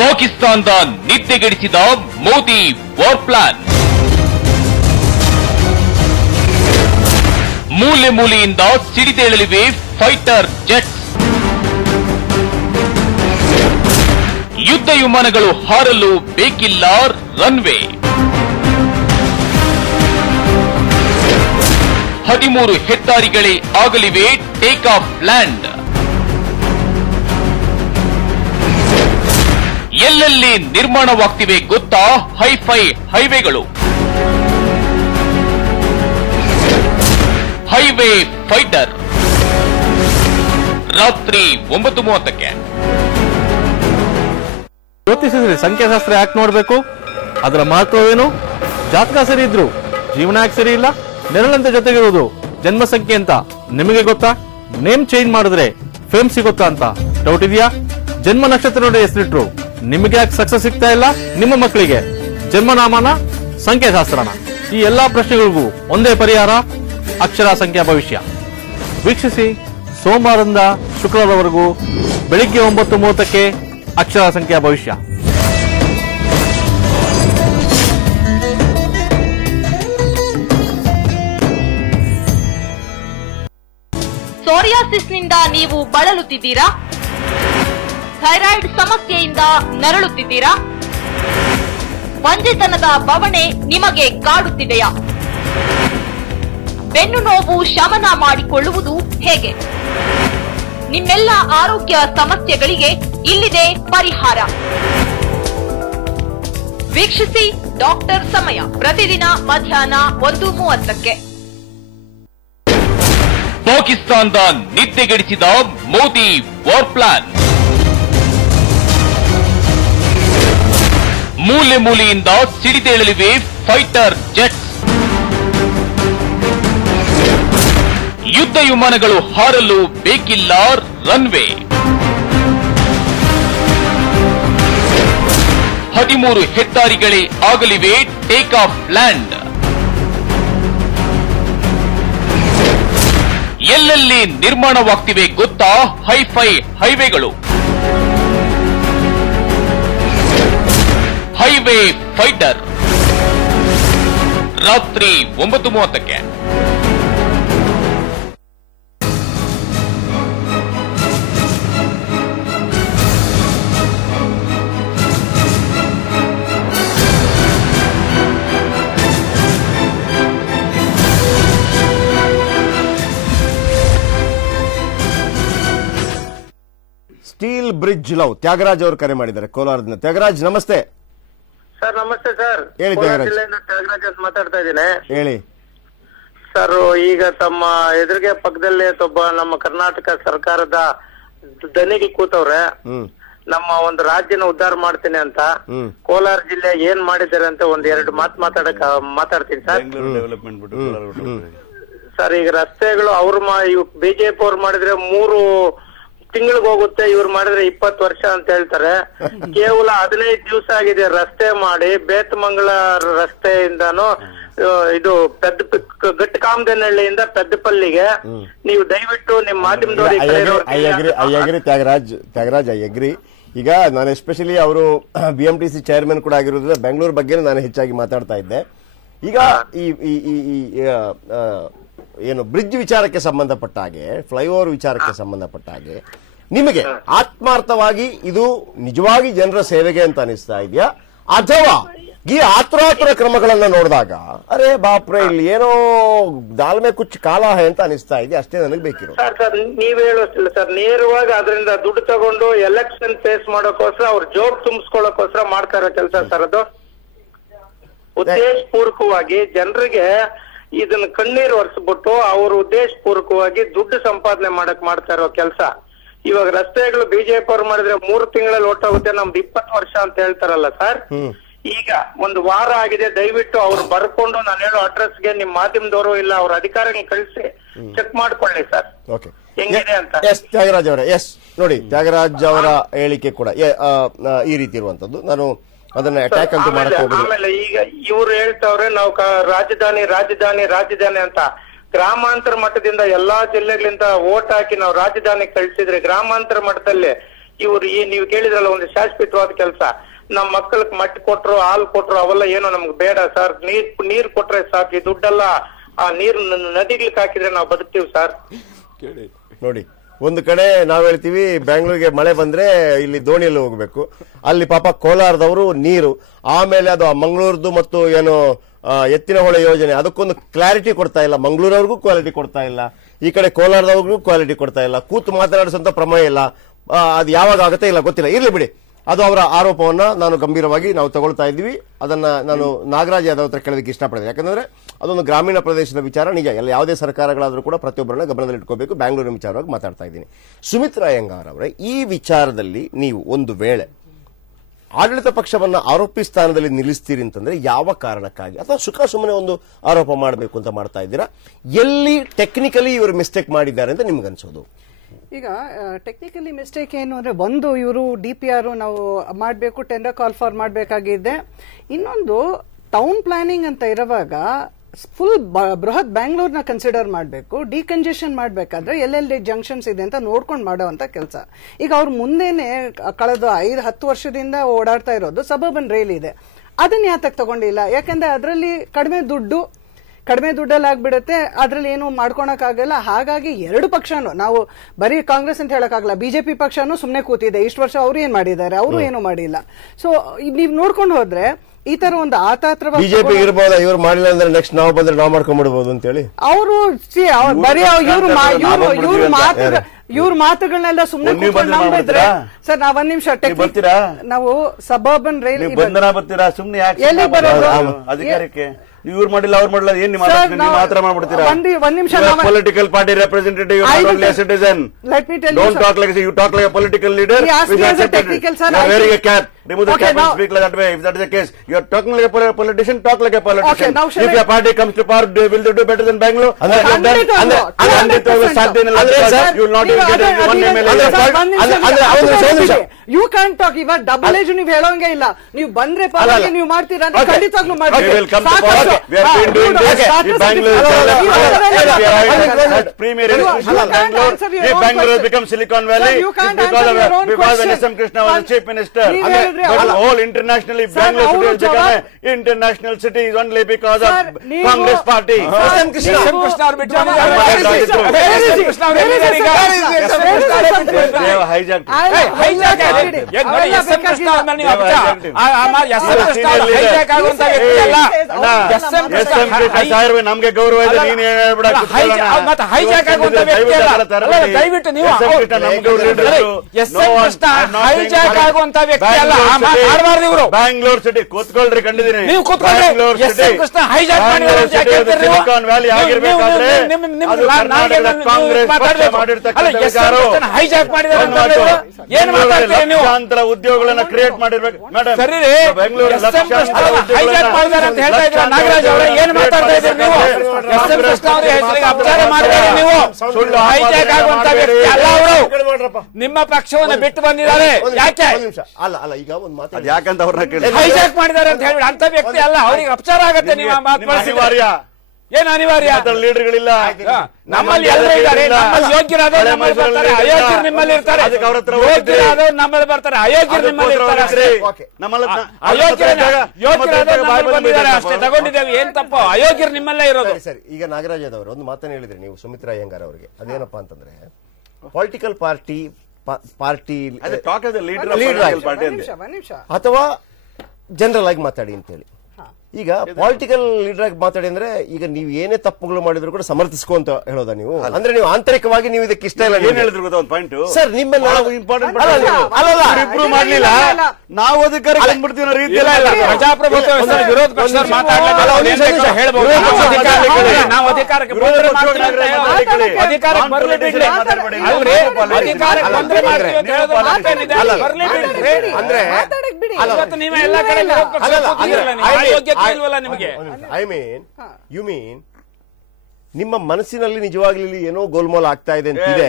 ಪಾಕಿಸ್ತಾನದ ನಿದ್ದೆಗೆಡಿಸಿದ ಮೋದಿ ವಾರ್ ಪ್ಲಾನ್. ಮೂಲೆ ಮೂಲೆಯಿಂದ ಸಿಡಿದೇಳಲಿವೆ ಫೈಟರ್ ಜೆಟ್ಸ್. ಯುದ್ಧ ವಿಮಾನಗಳು ಹಾರಲು ಬೇಕಿಲ್ಲ ರನ್ವೇ. 13 ಹೆದ್ದಾರಿಗಳೇ ಆಗಲಿವೆ ಟೇಕ್ ಆಫ್ ಲ್ಯಾಂಡ್. ಎಲ್ಲೆಲ್ಲಿ ನಿರ್ಮಾಣವಾಗ್ತಿವೆ ಗೊತ್ತಾ ಹೈಫೈ ಹೈವೇಗಳು. ಹೈವೇ ಫೈಟರ್ ರಾತ್ರಿ 9:30ಕ್ಕೆ. ಜ್ಯೋತಿಷಿದ್ರೆ ಸಂಖ್ಯಾಶಾಸ್ತ್ರ ಯಾಕೆ ನೋಡ್ಬೇಕು? ಅದರ ಮಹತ್ವವೇನು? ಜಾತಕ ಸರಿ ಇದ್ರು ಜೀವನ ಯಾಕೆ ಸರಿ ಇಲ್ಲ? ನೆರಳಂತೆ ಜೊತೆಗಿರುವುದು ಜನ್ಮ ಸಂಖ್ಯೆ ಅಂತ ನಿಮಗೆ ಗೊತ್ತಾ? ನೇಮ್ ಚೇಂಜ್ ಮಾಡಿದ್ರೆ ಫೇಮ್ ಸಿಗುತ್ತಾ ಅಂತ ಡೌಟ್ ಇದೆಯಾ? ಜನ್ಮ ನಕ್ಷತ್ರ ನೋಡಿ ಹೆಸರಿಟ್ರು ನಿಮಗೆ ಯಾಕೆ ಸಕ್ಸಸ್ ಸಿಗ್ತಾ ಇಲ್ಲ? ನಿಮ್ಮ ಮಕ್ಕಳಿಗೆ ಜನ್ಮನಾಮನ, ಸಂಖ್ಯಾಶಾಸ್ತ್ರನ? ಈ ಎಲ್ಲಾ ಪ್ರಶ್ನೆಗಳಿಗೂ ಒಂದೇ ಪರಿಹಾರ, ಅಕ್ಷರ ಸಂಖ್ಯಾ ಭವಿಷ್ಯ. ವೀಕ್ಷಿಸಿ ಸೋಮವಾರದಿಂದ ಶುಕ್ರವಾರವರೆಗೂ ಬೆಳಿಗ್ಗೆ 9:30ಕ್ಕೆ ಅಕ್ಷರ ಸಂಖ್ಯಾ ಭವಿಷ್ಯ. ಸೋರಿಯಾಸಿಸ್ನಿಂದ ನೀವು ಬಳಲುತ್ತಿದ್ದೀರಾ? ಥೈರಾಯ್ಡ್ ಸಮಸ್ಯೆಯಿಂದ ನರಳುತ್ತಿದ್ದೀರಾ? ಬಂಜೆತನದ ಬವಣೆ ನಿಮಗೆ ಕಾಡುತ್ತಿದೆಯಾ? ಬೆನ್ನು ನೋವು ಶಮನ ಮಾಡಿಕೊಳ್ಳುವುದು ಹೇಗೆ? ನಿಮ್ಮೆಲ್ಲ ಆರೋಗ್ಯ ಸಮಸ್ಯೆಗಳಿಗೆ ಇಲ್ಲಿದೆ ಪರಿಹಾರ. ವೀಕ್ಷಿಸಿ ಡಾಕ್ಟರ್ ಸಮಯ ಪ್ರತಿದಿನ ಮಧ್ಯಾಹ್ನ 1:30ಕ್ಕೆ. ಪಾಕಿಸ್ತಾನದ ನಿದ್ದೆಗೆಡಿಸಿದ ಮೋದಿ ವಾರ್ ಪ್ಲಾನ್. ಮೂಲೆ ಮೂಲೆಯಿಂದ ಸಿಡಿದೇಳಲಿವೆ ಫೈಟರ್ ಜೆಟ್ಸ್. ಯುದ್ಧ ವಿಮಾನಗಳು ಹಾರಲು ಬೇಕಿಲ್ಲ ರನ್ವೇ. 13 ಹೆದ್ದಾರಿಗಳೇ ಆಗಲಿವೆ ಟೇಕ್ ಆಫ್ ಲ್ಯಾಂಡ್. ಎಲ್ಲೆಲ್ಲಿ ನಿರ್ಮಾಣವಾಗ್ತಿವೆ ಗೊತ್ತಾ ಹೈಫೈ ಹೈವೇಗಳು? ಹೈವೇ ಫೈಟರ್ ರಾತ್ರಿ 9:30ಕ್ಕೆ. ಸ್ಟೀಲ್ ಬ್ರಿಡ್ಜ್ ಲವ್ ತ್ಯಾಗರಾಜ್ ಅವರು ಕರೆ ಮಾಡಿದ್ದಾರೆ ಕೋಲಾರದಿಂದ. ತ್ಯಾಗರಾಜ್ ನಮಸ್ತೆ. ಸರ್ ನಮಸ್ತೆ ಸರ್. ಹೇಳಿ ತ್ಯಾಗರಾಜ್. ತ್ಯಾಗರಾಜ್ ಅಂತ ಮಾತಾಡ್ತಾ ಇದ್ದೀನಿ. ಹೇಳಿ ಸರ್. ಈಗ ತಮ್ಮ ಎದುರಿಗೆ ಪಕ್ಕದಲ್ಲೇ ಒಬ್ಬ ನಮ್ಮ ಕರ್ನಾಟಕ ಸರ್ಕಾರದ ದನಿಗೆ ಕೂತವ್ರೆ. ನಮ್ಮ ಒಂದು ರಾಜ್ಯನ ಉದ್ಧಾರ ಮಾಡ್ತೀನಿ ಅಂತ ಕೋಲಾರ ಜಿಲ್ಲೆ ಏನ್ ಮಾಡಿದ್ದಾರೆ ಅಂತ ಒಂದ್ 2 ಮಾತಾಡ್ತೀನಿ ಸರ್. ಸರ್ ಈಗ ರಸ್ತೆಗಳು ಅವ್ರು ಬಿಜೆಪಿ ಅವ್ರು ಮಾಡಿದ್ರೆ 3 ತಿಂಗಳಿಗೆ ಹೋಗುತ್ತೆ, ಇವ್ರು ಮಾಡಿದ್ರೆ 20 ವರ್ಷ ಅಂತ ಹೇಳ್ತಾರೆ. ಕೇವಲ 15 ದಿವಸ ಆಗಿದೆ ರಸ್ತೆ ಮಾಡಿ. ಬೇತಮಂಗಲ ರಸ್ತೆಯಿಂದಾನು ಇದು ಗಟ್ಟಕಾಮದನಹಳ್ಳಿಯಿಂದ ಪೆದ್ದಪಲ್ಲಿಗೆ ನೀವು ದಯವಿಟ್ಟು ನಿಮ್ಮ ಮಾಧ್ಯಮದವರಿಗೆ ತ್ಯಾಗರಾಜ್ ಐ ಅಗ್ರಿ. ಈಗ ನಾನು ಎಸ್ಪೆಷಲಿ ಅವರು BMTC ಚೇರ್ಮನ್ ಕೂಡ ಆಗಿರೋದ್ರಿಂದ ಬೆಂಗಳೂರು ಬಗ್ಗೆ ನಾನು ಹೆಚ್ಚಾಗಿ ಮಾತಾಡ್ತಾ ಇದ್ದೆ. ಈಗ ಈ ಏನು ಬ್ರಿಡ್ಜ್ ವಿಚಾರಕ್ಕೆ ಸಂಬಂಧಪಟ್ಟ ಹಾಗೆ, ಫ್ಲೈಓವರ್ ವಿಚಾರಕ್ಕೆ ಸಂಬಂಧಪಟ್ಟ ಹಾಗೆ ನಿಮಗೆ ಆತ್ಮಾರ್ಥವಾಗಿ ಇದು ನಿಜವಾಗಿ ಜನರ ಸೇವೆಗೆ ಅಂತ ಅನಿಸ್ತಾ ಇದೆಯಾ, ಅಥವಾ ಈ ಆತುರಾತುರ ಕ್ರಮಗಳನ್ನ ನೋಡಿದಾಗ ಅರೆ ಬಾಪ್ರೆ ಇಲ್ಲಿ ಏನೋ ದಾಲ್ಮೆ ಕುಚ್ಚ ಕಾಲ ಅಂತ ಅನಿಸ್ತಾ ಇದೆ? ಅಷ್ಟೇ ನನಗೆ ಬೇಕಿರೋ. ಸರ್ ನೀವ್ ಹೇಳೋstiಲ್ಲ ಸರ್, ನೇರವಾಗಿ ಅದರಿಂದ ದುಡ್ಡು ತಗೊಂಡು ಎಲೆಕ್ಷನ್ ಫೇಸ್ ಮಾಡೋಕೋಸ್ಕರ ಅವ್ರ ಜೋಬ್ ತುಂಬಿಸ್ಕೊಳ್ಳೋಕೋಸ್ಕರ ಮಾಡ್ತಾ ಇರೋ ಕೆಲಸ ಸರ್. ಅದು ಉದ್ದೇಶಪೂರ್ವಕವಾಗಿ ಜನರಿಗೆ ಇದನ್ನ ಕಣ್ಣೀರು ಒರೆಸ್ಬಿಟ್ಟು ಅವರು ಉದ್ದೇಶಪೂರ್ವಕವಾಗಿ ದುಡ್ಡು ಸಂಪಾದನೆ ಮಾಡ್ತಾ ಇರೋ ಕೆಲಸ. ಇವಾಗ ರಸ್ತೆಗಳು ಬಿಜೆಪಿ ಅವ್ರು ಮಾಡಿದ್ರೆ 3 ತಿಂಗಳಲ್ಲಿ ಹೊರಟೋಗುತ್ತೆ, ನಮ್ದು 20 ವರ್ಷ ಅಂತ ಹೇಳ್ತಾರಲ್ಲ ಸರ್. ಈಗ 1 ವಾರ ಆಗಿದೆ, ದಯವಿಟ್ಟು ಅವ್ರು ಬರ್ಕೊಂಡು ನಾನು ಹೇಳೋ ಅಡ್ರೆಸ್ಗೆ ನಿಮ್ ಮಾಧ್ಯಮದವರು ಇಲ್ಲ ಅವ್ರ ಅಧಿಕಾರಿಗಳನ್ನ ಕಳಿಸಿ ಚೆಕ್ ಮಾಡ್ಕೊಳ್ಳಿ ಸರ್ ಹೆಂಗಿದೆ ಅಂತ. ತ್ಯಾಗರಾಜ್ ಅವರೇ, ನೋಡಿ ತ್ಯಾಗರಾಜ್ ಅವರ ಹೇಳಿಕೆ ಕೂಡ ಈ ರೀತಿ ಇರುವಂತದ್ದು. ನಾನು ಅದನ್ನ ಅಟ್ಯಾಕ್ ಅಂತ ಮಾಡಕ್ ಹೋಗುದು. ಆಮೇಲೆ ಈಗ ಇವ್ರು ಹೇಳ್ತಾವ್ರೆ ನಾವು ರಾಜಧಾನಿ ಅಂತ. ಗ್ರಾಮಾಂತರ ಮಟ್ಟದಿಂದ ಎಲ್ಲಾ ಜಿಲ್ಲೆಗಳಿಂದ ವೋಟ್ ಹಾಕಿ ನಾವು ರಾಜಧಾನಿ ಕಳಿಸಿದ್ರೆ ಗ್ರಾಮಾಂತರ ಮಟ್ಟದಲ್ಲಿ ಇವ್ರು ನೀವು ಕೇಳಿದ್ರಲ್ಲ ಒಂದು ಶಾಶ್ವತವಾದ ಕೆಲಸ. ನಮ್ ಮಕ್ಕಳಿಗೆ ಮಟ್ಟಿ ಕೊಟ್ರು, ಹಾಲು ಕೊಟ್ರು, ಅವೆಲ್ಲ ಏನೋ ನಮ್ಗೆ ಬೇಡ ಸರ್. ನೀರ್ ಕೊಟ್ರೆ ಸಾಕು, ಈ ದುಡ್ಡೆಲ್ಲ ಆ ನೀರ್ ನದಿಗಳಿಗೆ ಹಾಕಿದ್ರೆ ನಾವು ಬದುಕ್ತೀವಿ ಸರ್. ನೋಡಿ, ಒಂದು ಕಡೆ ನಾವ್ ಹೇಳ್ತೀವಿ ಬೆಂಗಳೂರಿಗೆ ಮಳೆ ಬಂದ್ರೆ ಇಲ್ಲಿ ದೋಣಿಯಲ್ಲಿ ಹೋಗ್ಬೇಕು, ಅಲ್ಲಿ ಪಾಪ ಕೋಲಾರದವರು ನೀರು, ಆಮೇಲೆ ಅದು ಮಂಗಳೂರದು ಮತ್ತು ಏನು ಎತ್ತಿನ ಹೊಳೆ ಯೋಜನೆ ಅದಕ್ಕೊಂದು ಕ್ಲಾರಿಟಿ ಕೊಡ್ತಾ ಇಲ್ಲ, ಮಂಗಳೂರವ್ರಿಗೂ ಕ್ವಾಲಿಟಿ ಕೊಡ್ತಾ ಇಲ್ಲ, ಈ ಕಡೆ ಕೋಲಾರದವ್ರಿಗೂ ಕ್ವಾಲಿಟಿ ಕೊಡ್ತಾ ಇಲ್ಲ, ಕೂತು ಮಾತನಾಡಿಸುವಂತ ಪ್ರಮೇಯ ಇಲ್ಲ. ಅದು ಯಾವಾಗ ಆಗುತ್ತೆ ಇಲ್ಲ ಗೊತ್ತಿಲ್ಲ, ಇರ್ಲಿ ಬಿಡಿ. ಅದು ಅವರ ಆರೋಪವನ್ನ ನಾವು ಗಂಭೀರವಾಗಿ ತಗೊಳ್ತಾ ಇದ್ವಿ. ಅದನ್ನ ನಾನು ನಾಗರಾಜ್ ಯಾದವ್ ಹತ್ರ ಕೇಳೋದಕ್ಕೆ ಇಷ್ಟಪಡ್ತೀನಿ. ಯಾಕಂದ್ರೆ ಅದೊಂದು ಗ್ರಾಮೀಣ ಪ್ರದೇಶದ ವಿಚಾರ. ನಿಜ, ಯಾವುದೇ ಸರ್ಕಾರಗಳಾದ್ರೂ ಕೂಡ ಪ್ರತಿಯೊಬ್ಬರನ್ನ ಗಮನದಲ್ಲಿಟ್ಕೋಬೇಕು. ಬೆಂಗಳೂರಿನ ವಿಚಾರವಾಗಿ ಮಾತಾಡ್ತಾ ಇದ್ದೀನಿ. ಸುಮಿತ್ರಾ ಅಯ್ಯಂಗಾರ್ ಅವರೇ, ಈ ವಿಚಾರದಲ್ಲಿ ನೀವು ಒಂದು ವೇಳೆ ಆಡಳಿತ ಪಕ್ಷವನ್ನ ಆರೋಪಿ ಸ್ಥಾನದಲ್ಲಿ ನಿಲ್ಲಿಸ್ತೀರಿ ಅಂತಂದ್ರೆ ಯಾವ ಕಾರಣಕ್ಕಾಗಿ, ಅಥವಾ ಸುಮ್ಮನೆ ಒಂದು ಆರೋಪ ಮಾಡಬೇಕು ಅಂತ ಮಾಡ್ತಾ ಇದ್ದೀರಾ? ಎಲ್ಲಿ ಟೆಕ್ನಿಕಲಿ ಇವರು ಮಿಸ್ಟೇಕ್ ಮಾಡಿದ್ದಾರೆ ಅಂತ ನಿಮ್ಗೆ ಅನ್ಸೋದು? ಈಗ ಟೆಕ್ನಿಕಲಿ ಮಿಸ್ಟೇಕ್ ಏನು ಅಂದ್ರೆ, ಒಂದು ಇವರು DPR ನಾವು ಮಾಡಬೇಕು, ಟೆಂಡರ್ ಕಾಲ್ ಫಾರ್ ಮಾಡಬೇಕಾಗಿದೆ. ಇನ್ನೊಂದು ಟೌನ್ ಪ್ಲಾನಿಂಗ್ ಅಂತ ಇರುವಾಗ ಫುಲ್ ಬೃಹತ್ ಬ್ಯಾಂಗ್ಳೂರ್ನ ಕನ್ಸಿಡರ್ ಮಾಡಬೇಕು. ಡಿಕಂಜೆಷನ್ ಮಾಡಬೇಕಾದ್ರೆ ಎಲ್ಲೆಲ್ಲಿ ಜಂಕ್ಷನ್ಸ್ ಇದೆ ಅಂತ ನೋಡ್ಕೊಂಡು ಮಾಡುವಂತ ಕೆಲಸ. ಈಗ ಅವ್ರು ಮುಂದೆನೆ ಕಳೆದ 5-10 ವರ್ಷದಿಂದ ಓಡಾಡ್ತಾ ಇರೋದು ಸಬರ್ಬನ್ ರೈಲ್ ಇದೆ. ಅದನ್ನ ಯಾತಕ್ಕೆ ತಗೊಂಡಿಲ್ಲ? ಯಾಕಂದ್ರೆ ಅದರಲ್ಲಿ ಕಡಿಮೆ ದುಡ್ಡಲ್ಲಿ ಆಗ್ಬಿಡುತ್ತೆ, ಅದ್ರಲ್ಲಿ ಏನು ಮಾಡ್ಕೊಳಕ್ಕಾಗಲ್ಲ. ಹಾಗಾಗಿ ಎರಡು ಪಕ್ಷನೂ, ನಾವು ಬರೀ ಕಾಂಗ್ರೆಸ್ ಅಂತ ಹೇಳಕ್ಕಾಗಲ್ಲ, ಬಿಜೆಪಿ ಪಕ್ಷನೂ ಸುಮ್ನೆ ಕೂತಿದೆ. ಇಷ್ಟು ವರ್ಷ ಅವ್ರು ಏನ್ ಮಾಡಿದ್ದಾರೆ? ಅವರು ಏನು ಮಾಡಿಲ್ಲ. ಸೊ ನೀವ್ ನೋಡ್ಕೊಂಡು ಹೋದ್ರೆ ಈ ತರ ಒಂದು ಆತಾತ್ರವಾಗಿ ಬಿಜೆಪಿ ಇರ್ಬೋದಾ, ಇವ್ರು ಮಾಡಿಲ್ಲ ಅಂದ್ರೆ ನೆಕ್ಸ್ಟ್ ನಾವು ಬಂದ್ರೆ ನಾವು ಮಾಡ್ಕೊಂಡ್ಬಿಡ್ಬೋದು ಅಂತ ಹೇಳಿ ಅವರು ಬರೀ ಇವ್ರ ಮಾತುಗಳನ್ನೆಲ್ಲ ಸುಮ್ಮನೆ ನಂಬಿದ್ರೆ. ಸರ್ ನಾವ್ ಒಂದ್ ನಿಮಿಷ, ನಾವು ಸಬರ್ಬನ್ ರೈಲ್ ಬರ್ತೀರಾ? ಸುಮ್ನೆ ಎಲ್ಲಿ ಬರೋದು? ಅಧಿಕಾರಕ್ಕೆ ಇವ್ರು ಮಾಡಿಲ್ಲ ಅವ್ರು ಮಾಡಿಲ್ಲ ಏನ್ ಮಾತ್ರ ಮಾಡ್ಬಿಡ್ತೀರಾ? ಒಂದ್ ನಿಮಿಷ, political party representative, citizen. Don't talk like you talk like a political leader. Wearing a cap. Remove the cap and speak like that way. If that is the case, you are talking like a politician. Talk like a politician. If your party comes to power, will they do better than Bangalore? You will not even get one MLA. You can't talk. ಇವಾಗ double age ನೀವು ಹೇಳೋಂಗೆ ಇಲ್ಲ. ನೀವು ಬಂದ್ರೆ party ನೀವು ಮಾಡ್ತೀರಾ? ಖಂಡಿತವಾಗ್ಲೂ ಮಾಡ್ತೀವಿ. We have been doing this. Bangalore has become Silicon Valley because when S.M. Krishna was the chief minister. But whole internationally, Bangalore city has become an international city only because of Congress party. S.M. Krishna ಅವರು ಬಿಟ್ಟು ನಮ್ಗೆ ಗೌರವ ಇದೆ. ನೀನು hijack ಆಗುವಂತ ವ್ಯಕ್ತಿ ಅಲ್ಲ. ದಯವಿಟ್ಟು ನೀವು ಹೈಜಾಕ್ ಆಗುವಂತ ವ್ಯಕ್ತಿ ಅಲ್ಲ, ಮಾಡಬಾರ್ದು ಇವರು. ಬ್ಯಾಂಗ್ಳೂರ್ ಸಿಟಿ ಕೂತ್ಕೊಳ್ರಿ, ಕಂಡಿದ್ದೀನಿ. ನೀವು ಕೂತ್ಕೊಳ್ರಿ. ಕೃಷ್ಣ ಹೈಜಾಕ್ ಸಿಲಿಕಾನ್ ವ್ಯಾಲಿ ಆಗಿರ್ಬೇಕಾದ್ರೆ ಕಾಂಗ್ರೆಸ್ ಹೈಜಾಕ್ ಮಾಡಿದ್ದಾರೆ. ಏನ್ ಮಾತಾಡ್ತೀರಿ ನೀವು? ಲಕ್ಷಾಂತರ ಉದ್ಯೋಗಗಳನ್ನ ಕ್ರಿಯೇಟ್ ಮಾಡಿರ್ಬೇಕು ಮೇಡಮ್. ಸರಿ, ಬೆಂಗಳೂರು ಹೈಜಾಕ್ ಮಾಡಿದ್ದಾರೆ ಅಂತ ಹೇಳ್ತಾ ಇದ್ರ ನಾಗರಾಜ್ ಅವರೇ, ಏನ್ ಮಾತಾಡ್ತಾ ಇದ್ದೀರಿ ನೀವು? S.M. ಕೃಷ್ಣ ಅವರ ಹೆಸರಿಗೆ ಅಪಚಾರ ಮಾಡಿದ್ದಾರೆ ನೀವು. ಸುಳ್ಳು ಹೈಜಾಕ್ ಆಗುವಂತ ವ್ಯಕ್ತಿ ಅಲ್ಲ ಅವರು. ನಿಮ್ಮ ಪಕ್ಷವನ್ನು ಬಿಟ್ಟು ಬಂದಿದ್ದಾರೆ. ಯಾಕೆ? ಅಲ್ಲ ಈಗ ಒಂದು ಮಾತು ಯಾಕಂತ ಅವ್ರನ್ನ ಕೇಳಿ ಹೈಜಾಕ್ ಮಾಡಿದ್ದಾರೆ ಅಂತ ಹೇಳಿ ಅಂತ ವ್ಯಕ್ತಿ ಅಲ್ಲ, ಅವ್ರಿಗೆ ಅಪಚಾರ ಆಗತ್ತೆ. ನೀವು ಅನಿವಾರ್ಯ ಏನು ಅನಿವಾರ್ಯ? ಲೀಡರ್ಗಳಿಲ್ಲ ನಮ್ಮಲ್ಲಿ ಎಲ್ಲರೂ ಇದ್ದಾರೆ. ನಮ್ಮಲ್ಲಿ ಯೋಗ್ಯರಾದವರು ನಮ್ಮಲ್ಲಿ ಬರ್ತಾರೆ, ಅಯೋಗ್ಯರು ನಿಮ್ಮಲ್ಲಿ ಇರ್ತಾರೆ. ಯೋಗ್ಯರಾದವರು ನಮ್ಮಲ್ಲಿ ಬರ್ತಾರೆ, ಅಯೋಗ್ಯರು ನಿಮ್ಮಲ್ಲಿ ಇರ್ತಾರೆ. ಯೋಗ್ಯರಾದವರು ಬಂದಿದ್ದಾರೆ ಅಷ್ಟೇ, ತಗೊಂಡಿದ್ದೇವೆ. ಏನ್ ತಪ್ಪು? ಅಯೋಗ್ಯರು ನಿಮ್ಮಲ್ಲೇ ಇರೋದು. ಸರಿ, ಈಗ ನಾಗರಾಜ್ ಅವರು ಒಂದು ಮಾತನ್ನ ಹೇಳಿದ್ರಿ ನೀವು ಸುಮಿತ್ರಾ ಅಯ್ಯಂಗಾರ್ ಅವರಿಗೆ. ಅದೇನಪ್ಪಾ ಅಂತಂದ್ರೆ, ಪೊಲಿಟಿಕಲ್ ಪಾರ್ಟಿ ಅಥವಾ ಜನರಲ್ ಆಗಿ ಮಾತಾಡಿ ಅಂತೇಳಿ. ಈಗ ಪೊಲಿಟಿಕಲ್ ಲೀಡರ್ ಆಗಿ ಮಾತಾಡಿ ಅಂದ್ರೆ, ಈಗ ನೀವು ಏನೇ ತಪ್ಪುಗಳು ಮಾಡಿದ್ರು ಕೂಡ ಸಮರ್ಥಿಸ್ಕೊ ಅಂತ ಹೇಳೋದಾ ನೀವು? ಅಂದ್ರೆ ನೀವು ಆಂತರಿಕವಾಗಿ ನೀವು ಇದಕ್ಕೆ ಇಷ್ಟ ಇಲ್ಲ. ಏನ್ ಹೇಳಿದ್ರು ಗೊತ್ತಾ ಒಂದು ಪಾಯಿಂಟ್ ಸರ್, ನಿಮ್ಮೆಲ್ಲ ಇಂಪಾರ್ಟೆಂಟ್ ಇಬ್ರು ಮಾಡ್ಲಿಲ್ಲ, ನಾವು ಅಧಿಕಾರ ಬಂದ್ಬಿಡ್ತೀವಿ ಅನ್ನೋ ರೀತಿ ಪ್ರಜಾಪ್ರಭುತ್ವ ವಿರೋಧ ಪಕ್ಷ ಹೇಳ್ಬಹುದು. ನಾವು ಅಧಿಕಾರಕ್ಕೆ ನೀವೇ ಎಲ್ಲ ಕಡೆ ಯು ಮೀನ್ ನಿಮ್ಮ ಮನಸ್ಸಿನಲ್ಲಿ ನಿಜವಾಗ್ಲಿ ಏನೋ ಗೋಲ್ಮಾಲ್ ಆಗ್ತಾ ಇದೆ ಅಂತಿದೆ.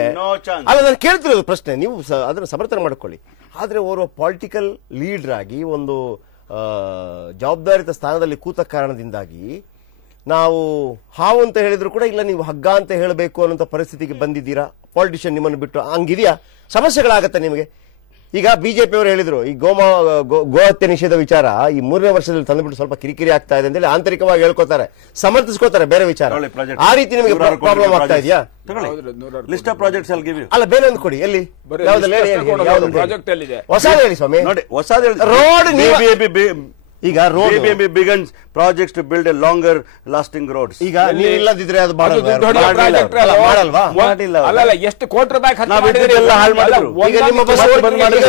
ಅಲ್ಲ, ನಾನು ಕೇಳ್ತಿರೋದು ಪ್ರಶ್ನೆ, ನೀವು ಅದನ್ನ ಸಮರ್ಥನೆ ಮಾಡ್ಕೊಳ್ಳಿ. ಆದ್ರೆ ಓರ್ವ ಪೊಲಿಟಿಕಲ್ ಲೀಡರ್ ಆಗಿ ಒಂದು ಜವಾಬ್ದಾರಿತ ಸ್ಥಾನದಲ್ಲಿ ಕೂತ ಕಾರಣದಿಂದಾಗಿ ನಾವು ಹಾವು ಅಂತ ಹೇಳಿದ್ರು ಕೂಡ ಇಲ್ಲ, ನೀವು ಹಗ್ಗ ಅಂತ ಹೇಳಬೇಕು ಅನ್ನೋ ಪರಿಸ್ಥಿತಿಗೆ ಬಂದಿದ್ದೀರಾ. ಪಾಲಿಟಿಷಿಯನ್ ನಿಮ್ಮನ್ನು ಬಿಟ್ಟು ಹಂಗಿದೆಯಾ? ಸಮಸ್ಯೆಗಳಾಗತ್ತೆ ನಿಮಗೆ. ಈಗ ಬಿಜೆಪಿ ಅವರು ಹೇಳಿದ್ರು, ಈ ಗೋಹತ್ಯೆ ನಿಷೇಧ ವಿಚಾರ ಈ 3ನೇ ವರ್ಷದಲ್ಲಿ ತಂದುಬಿಟ್ಟು ಸ್ವಲ್ಪ ಕಿರಿಕಿರಿ ಆಗ್ತಾ ಇದೆ ಅಂತೇಳಿ ಆಂತರಿಕವಾಗಿ ಹೇಳ್ಕೊತಾರೆ, ಸಮರ್ಥಿಸ್ಕೋತಾರೆ ಬೇರೆ ವಿಚಾರ. ಆ ರೀತಿ ನಿಮಗೆ ಪ್ರಾಬ್ಲಮ್ ಆಗ್ತಾ ಇದೆಯಾ? ಲಿಸ್ಟ್ ಆಫ್ ಪ್ರಾಜೆಕ್ಟ್ಸ್ ಅಲ್ಲ, ಬೇರೆ ಒಂದು ಕೊಡಿ. ಎಲ್ಲಿ ಹೊಸದು ಹೇಳಿ ಸ್ವಾಮಿ. ನೋಡಿ, ಹೊಸದು ರೋಡ್ ಈಗ road begins projects to build a longer lasting roads. ಈಗ ನೀವು ಇಲ್ಲದಿದ್ರೆ ಅದು ಮಾಡಲ್ವಾ? ಅಲ್ಲ, ಎಷ್ಟು ಕೋಟಿ ರೂಪಾಯಿ ಎಲ್ಲ ಹಾಳು ಮಾಡಿದ್ರು. ಈಗ ನಿಮ್ಮ ಬಸ್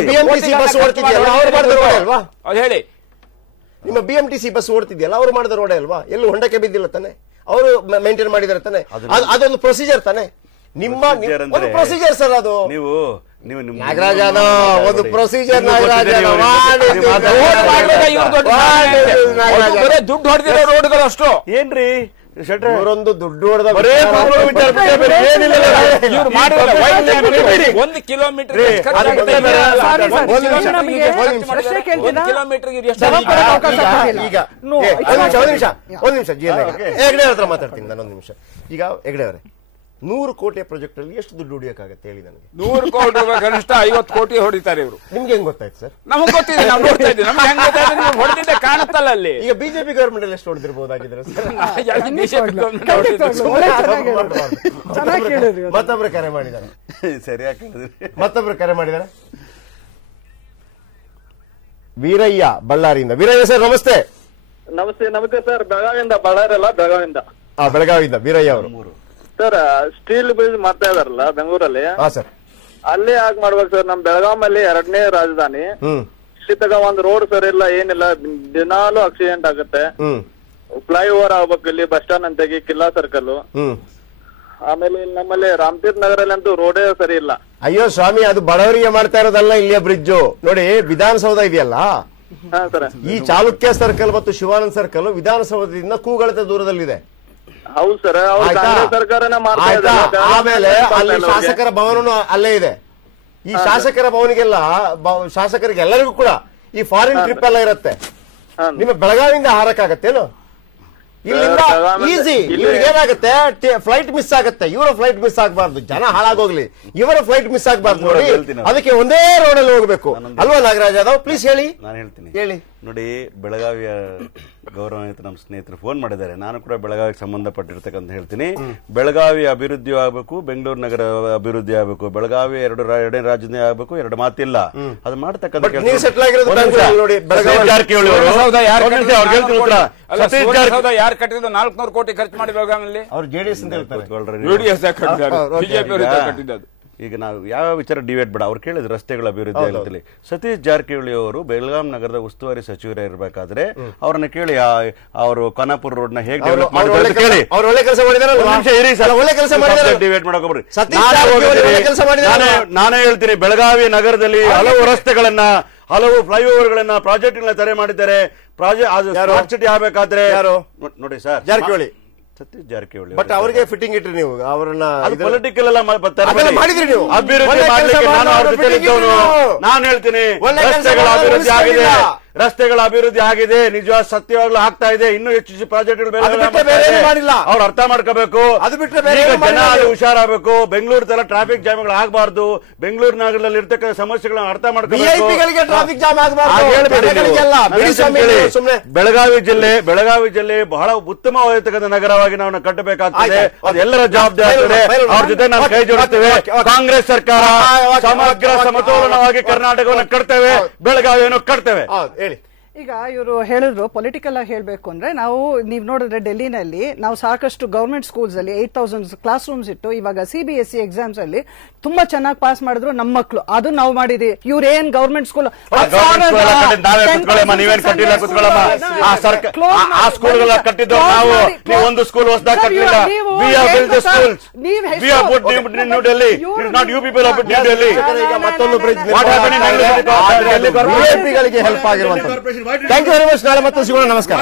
BMTC ಬಸ್ ಓಡ್ತಿದೆಯಲ್ಲ, ಅವ್ರು ಮಾಡಿದ ರೋಡ್ ಅಲ್ವಾ? ಹೇಳಿ, ನಿಮ್ಮ BMTC ಬಸ್ ಓಡ್ತಿದೆಯಲ್ಲ, ಅವ್ರು ಮಾಡಿದ ರೋಡ್ ಅಲ್ವಾ? ಎಲ್ಲೂ ಹೊಂಡಕ್ಕೆ ಬಿದ್ದಿಲ್ಲ ತಾನೆ, ಅವರು ಮೇಂಟೈನ್ ಮಾಡಿದಾರೆ ತಾನೆ. ಅದೊಂದು ಪ್ರೊಸೀಜರ್ ತಾನೆ. ನಿಮ್ಮ ಪ್ರೊಸೀಜರ್ ಸರ್ ಅದು. ನೀವು ನಾಗರಾಜನ ಒಂದು ಪ್ರೊಸೀಜರ್ ದುಡ್ಡು ಹೊಡೆದಿರೋ ರೋಡ್ಗಳು ಅಷ್ಟು ಏನ್ರಿ ಇವರೊಂದು ದುಡ್ಡು ಹೊಡೆದ 1 ಕಿಲೋಮೀಟರ್ ಒಂದ್ ನಿಮಿಷ ಹೆಗ್ಡೆ ಹತ್ರ ಮಾತಾಡ್ತೀನಿ ನಾನು. 1 ನಿಮಿಷ. ಈಗ ಹೆಗ್ಡೆ ಅವರೇ, 100 ಕೋಟಿ ಪ್ರಾಜೆಕ್ಟ್ ಅಲ್ಲಿ ಎಷ್ಟು ದುಡ್ಡು ಹೊಡಿಯಕ್ಕಾಗತ್ತೆ ಹೇಳಿ ನನಗೆ? 100 ಕೋಟಿ ರೂಪಾಯಿ ಕನಿಷ್ಠ 50 ಕೋಟಿ ಹೊಡಿತಾರೆ ಇವರು. ನಿಮ್ಗೆ ಹೆಂಗ್ ಗೊತ್ತಾಯ್ತು ಸರ್? ನಮಗ್ ಗೊತ್ತಿದೆ, ನಾವು ನೋಡ್ತಾ ಇದ್ದೀವಿ. ನಮ್ಗೆ ಹೆಂಗ್ ಗೊತ್ತಾಯ್ತು? ನೀವು ಹೊಡೆದಿದ್ದೆ ಕಾಣುತ್ತಲ್ಲ ಅಲ್ಲಿ. ಈಗ ಬಿಜೆಪಿ ಗವರ್ಮೆಂಟ್ ಅಲ್ಲಿ ಎಷ್ಟು ಹೊಡೆದಿರ್ಬೋದಾಗಿದ್ರೆ ಮತ್ತೊಬ್ರು ಕರೆ ಮಾಡಿದ್ದಾರೆ. ಸರಿಯಾಗಿ ಮತ್ತೊಬ್ರು ಕರೆ ಮಾಡಿದ್ದಾರೆ. ವೀರಯ್ಯ ಬಳ್ಳಾರಿಯಿಂದ. ವೀರಯ್ಯ ಸರ್ ನಮಸ್ತೆ. ನಮಸ್ತೆ ಸರ್. ಬೆಳಗಾವಿಯಿಂದ. ಬಳ್ಳಾರಿ ಅಲ್ಲ, ಬೆಳಗಾವಿಯಿಂದ. ಬೆಳಗಾವಿಯಿಂದ ವೀರಯ್ಯ ಅವರು. ಸರ್, ಸ್ಟೀಲ್ ಬ್ರಿಡ್ಜ್ ಮಾಡ್ತಾ ಇದಾರಲ್ಲ ಬೆಂಗಳೂರಲ್ಲಿ, ಸರ್ ಅಲ್ಲೇ ಆಗ್ ಮಾಡ್ಬೇಕು ಸರ್. ನಮ್ ಬೆಳಗಾವಲ್ಲಿ 2ನೇ ರಾಜಧಾನಿ. ಇಲ್ಲಿತಗ ಒಂದ್ ರೋಡ್ ಸರ್ ಇಲ್ಲ, ಏನಿಲ್ಲ, ದಿನಾಲು ಆಕ್ಸಿಡೆಂಟ್ ಆಗುತ್ತೆ. ಫ್ಲೈಓವರ್ ಆಗ್ಬೇಕು ಇಲ್ಲಿ, ಬಸ್ ಸ್ಟಾಂಡ್ ಅಂತಾಗಿ ಕಿಲ್ಲಾ ಸರ್ಕಲ್. ಆಮೇಲೆ ಇಲ್ಲಿ ನಮ್ಮಲ್ಲಿ ರಾಮತೀರ್ಥ ನಗರಲ್ಲಿ ಅಂತೂ ರೋಡೇ ಸರಿ ಇಲ್ಲ. ಅಯ್ಯೋ ಸ್ವಾಮಿ, ಅದು ಬಡವರಿಗೆ ಮಾಡ್ತಾ ಇರೋದಲ್ಲ ಇಲ್ಲಿಯ ಬ್ರಿಡ್ಜ್. ನೋಡಿ, ವಿಧಾನಸೌಧ ಇದೆಯಲ್ಲ, ಈ ಚಾಲುಕ್ಯ ಸರ್ಕಲ್ ಮತ್ತು ಶಿವಾನಂದ್ ಸರ್ಕಲ್ ವಿಧಾನಸೌಧದಿಂದ ಕೂಗಳತೆ ದೂರದಲ್ಲಿದೆ. ಹೌದು ಸರ್, ಸರ್ಕಾರನೇ ಮಾಡ್ತಾ ಇದ್ದಾರೆ. ಆಮೇಲೆ ಅಲ್ಲಿ ಶಾಸಕರ ಭವನ ಅಲ್ಲೇ ಇದೆ. ಈ ಶಾಸಕರ ಭವನಿಗೆಲ್ಲ ಶಾಸಕರಿಗೆ ಎಲ್ಲರಿಗೂ ಕೂಡ ಈ ಫಾರಿನ್ ಟ್ರಿಪ್ ಎಲ್ಲ ಇರುತ್ತೆ. ನಿಮ್ಮ ಬೆಳಗಾವಿಯಿಂದ ಹಾರಕ್ಕಾಗತ್ತೇನು? ಇಲ್ಲಿಂದ ಈಸಿ. ಇವ್ರಿಗೆ ಏನಾಗುತ್ತೆ, ಫ್ಲೈಟ್ ಮಿಸ್ ಆಗುತ್ತೆ. ಇವರ ಫ್ಲೈಟ್ ಮಿಸ್ ಆಗಬಾರ್ದು, ಜನ ಹಾಳಾಗೋಗ್ಲಿ, ಇವರ ಫ್ಲೈಟ್ ಮಿಸ್ ಆಗಬಾರ್ದು. ನೋಡಿ, ಅದಕ್ಕೆ ಒಂದೇ ರೋಡ್ ಅಲ್ಲಿ ಹೋಗ್ಬೇಕು ಅಲ್ವಾ ನಾಗರಾಜ್ ಯಾದವ್? ಪ್ಲೀಸ್ ಹೇಳಿ. ನಾನು ಹೇಳ್ತೀನಿ, ಹೇಳಿ. ನೋಡಿ, ಬೆಳಗಾವಿಯ ಗೌರವಾನ್ವಿತ ನಮ್ಮ ಸ್ನೇಹಿತರು ಫೋನ್ ಮಾಡಿದ್ದಾರೆ. ನಾನು ಕೂಡ ಬೆಳಗಾವಿಗೆ ಸಂಬಂಧಪಟ್ಟಿರ್ತಕ್ಕಂತ ಹೇಳ್ತೀನಿ. ಬೆಳಗಾವಿ ಅಭಿವೃದ್ಧಿ ಆಗಬೇಕು, ಬೆಂಗಳೂರು ನಗರ ಅಭಿವೃದ್ಧಿ ಆಗಬೇಕು. ಬೆಳಗಾವಿ ಎರಡನೇ ರಾಜಧಾನಿ ಆಗಬೇಕು, 2 ಮಾತಿಲ್ಲ. ಅದು ಮಾಡ್ತಕ್ಕಂಥ ಯಾರು ಕಟ್ಟಿದ್ರು 400 ಕೋಟಿ ಖರ್ಚು ಮಾಡಿ ಬೆಳಗಾವಿಯಲ್ಲಿ ಅವ್ರು ಜೆಡಿಎಸ್ ಅಂತ ಹೇಳ್ತಾರೆ. ಬಿಜೆಪಿ ಕಟ್ಟಿದ್ದು. ಈಗ ನಾವು ಯಾವ ವಿಚಾರ ಡಿಬೇಟ್ ಬೇಡ. ಅವ್ರು ಕೇಳಿದ್ರು ರಸ್ತೆಗಳ ಅಭಿವೃದ್ಧಿ ಆಗುತ್ತಿಲ್ಲ. ಸತೀಶ್ ಜಾರಕಿಹೊಳಿ ಅವರು ಬೆಳಗಾಂ ನಗರದ ಉಸ್ತುವಾರಿ ಸಚಿವರಿರಬೇಕಾದ್ರೆ ಅವ್ರನ್ನ ಕೇಳಿ, ಅವರು ಖಾನಾಪುರ ರೋಡ್ ನ ಹೇಗೆ ಡೆವಲಪ್ ಮಾಡಿದ್ರು ಕೇಳಿ. ಅವ್ರು ಒಳ್ಳೆ ಕೆಲಸ ಮಾಡಿದ್ದಾರೆ. ಡಿಬೇಟ್ ಮಾಡೋಕೊಬ್ರಿ. ನಾನೇ ಹೇಳ್ತೀನಿ, ಬೆಳಗಾವಿ ನಗರದಲ್ಲಿ ಹಲವು ರಸ್ತೆಗಳನ್ನ, ಹಲವು ಫ್ಲೈಓವರ್ ಗಳನ್ನ, ಪ್ರಾಜೆಕ್ಟ್ ಗಳನ್ನ ತಡೆ ಮಾಡಿದ್ದಾರೆ. ಸ್ಮಾರ್ಟ್ ಸಿಟಿ ಆಗಬೇಕಾದ್ರೆ ನೋಡಿ ಸರ್, ಜಾರಕಿಹೊಳಿ, ಸತೀಶ್ ಜಾರಕಿಹೊಳಿ, ಬಟ್ ಅವರಿಗೆ ಫಿಟ್ಟಿಂಗ್ ಇಟ್ರಿ ನೀವು. ಅವರನ್ನ ಪೊಲಿಟಿಕಲ್ ಎಲ್ಲ ಮಾಡಿದ್ರಿ ನೀವು. ಅಭಿವೃದ್ಧಿ ನಾನು ಹೇಳ್ತೀನಿ, ರಸ್ತೆಗಳ ಅಭಿವೃದ್ಧಿ ಆಗಿದೆ, ರಸ್ತೆಗಳ ಅಭಿವೃದ್ಧಿ ಆಗಿದೆ, ನಿಜವಾದ ಸತ್ಯವಾಗ್ಲೂ ಆಗ್ತಾ ಇದೆ. ಇನ್ನೂ ಹೆಚ್ಚು ಪ್ರಾಜೆಕ್ಟ್ಗಳು ಅವ್ರು ಅರ್ಥ ಮಾಡ್ಕೋಬೇಕು. ಅದು ಬಿಟ್ಟರೆ ಜನ ಹುಷಾರಾಗಬೇಕು. ಬೆಂಗಳೂರು ತರ ಟ್ರಾಫಿಕ್ ಜಾಮ್ಗಳು ಆಗಬಾರ್ದು. ಬೆಂಗಳೂರು ನಗರದಲ್ಲಿ ಇರ್ತಕ್ಕಂಥ ಸಮಸ್ಯೆಗಳನ್ನ ಅರ್ಥ ಮಾಡ್ಕೋಬೇಕು. ಬೆಳಗಾವಿ ಜಿಲ್ಲೆ ಬಹಳ ಉತ್ತಮವಾಗಿರ್ತಕ್ಕಂಥ ನಗರವಾಗಿ ನಾವು ಕಟ್ಟಬೇಕಾಗ್ತದೆ. ಅದು ಎಲ್ಲರ ಜವಾಬ್ದಾರಿ. ಅವ್ರ ಜೊತೆ ನಾವು ಕೈ ಜೋಡಿಸ್ತೇವೆ. ಕಾಂಗ್ರೆಸ್ ಸರ್ಕಾರ ಸಮಗ್ರ ಸಮತೋಲನವಾಗಿ ಕರ್ನಾಟಕವನ್ನು ಕಟ್ತೇವೆ, ಬೆಳಗಾವಿಯನ್ನು ಕಟ್ತೇವೆ. ಈಗ ಇವರು ಹೇಳಿದ್ರು ಪೊಲಿಟಿಕಲ್ ಆಗಿ ಹೇಳಬೇಕು ಅಂದ್ರೆ, ನಾವು ನೀವು ನೋಡಿದ್ರೆ ಡೆಲ್ಲಿನಲ್ಲಿ ನಾವು ಸಾಕಷ್ಟು ಗವರ್ಮೆಂಟ್ ಸ್ಕೂಲ್ಸ್ ಅಲ್ಲಿ 8000 ಕ್ಲಾಸ್ ರೂಮ್ಸ್ ಇಟ್ಟು ಇವಾಗ CBSE ಎಕ್ಸಾಮ್ಸ್ ಅಲ್ಲಿ ತುಂಬಾ ಚೆನ್ನಾಗಿ ಪಾಸ್ ಮಾಡಿದ್ರು ನಮ್ಮ ಮಕ್ಕಳು. ಅದು ನಾವು ಮಾಡಿದ್ವಿ. ಇವ್ರೇನ್ ಗವರ್ಮೆಂಟ್ ಸ್ಕೂಲ್ ಕಟ್ಟಿದ್ದು ನಾವು, ಒಂದು ಸ್ಕೂಲ್ ಹೊಸದಾಗಿ ಕಟ್ಟಲಿಲ್ಲ. ಹೆಲ್ಪ್ ಆಗಿರುವಂತ. Thank you very much. ನಾಳೆ ಮತ್ತೆ ಸಿಗೋಣ. ನಮಸ್ಕಾರ.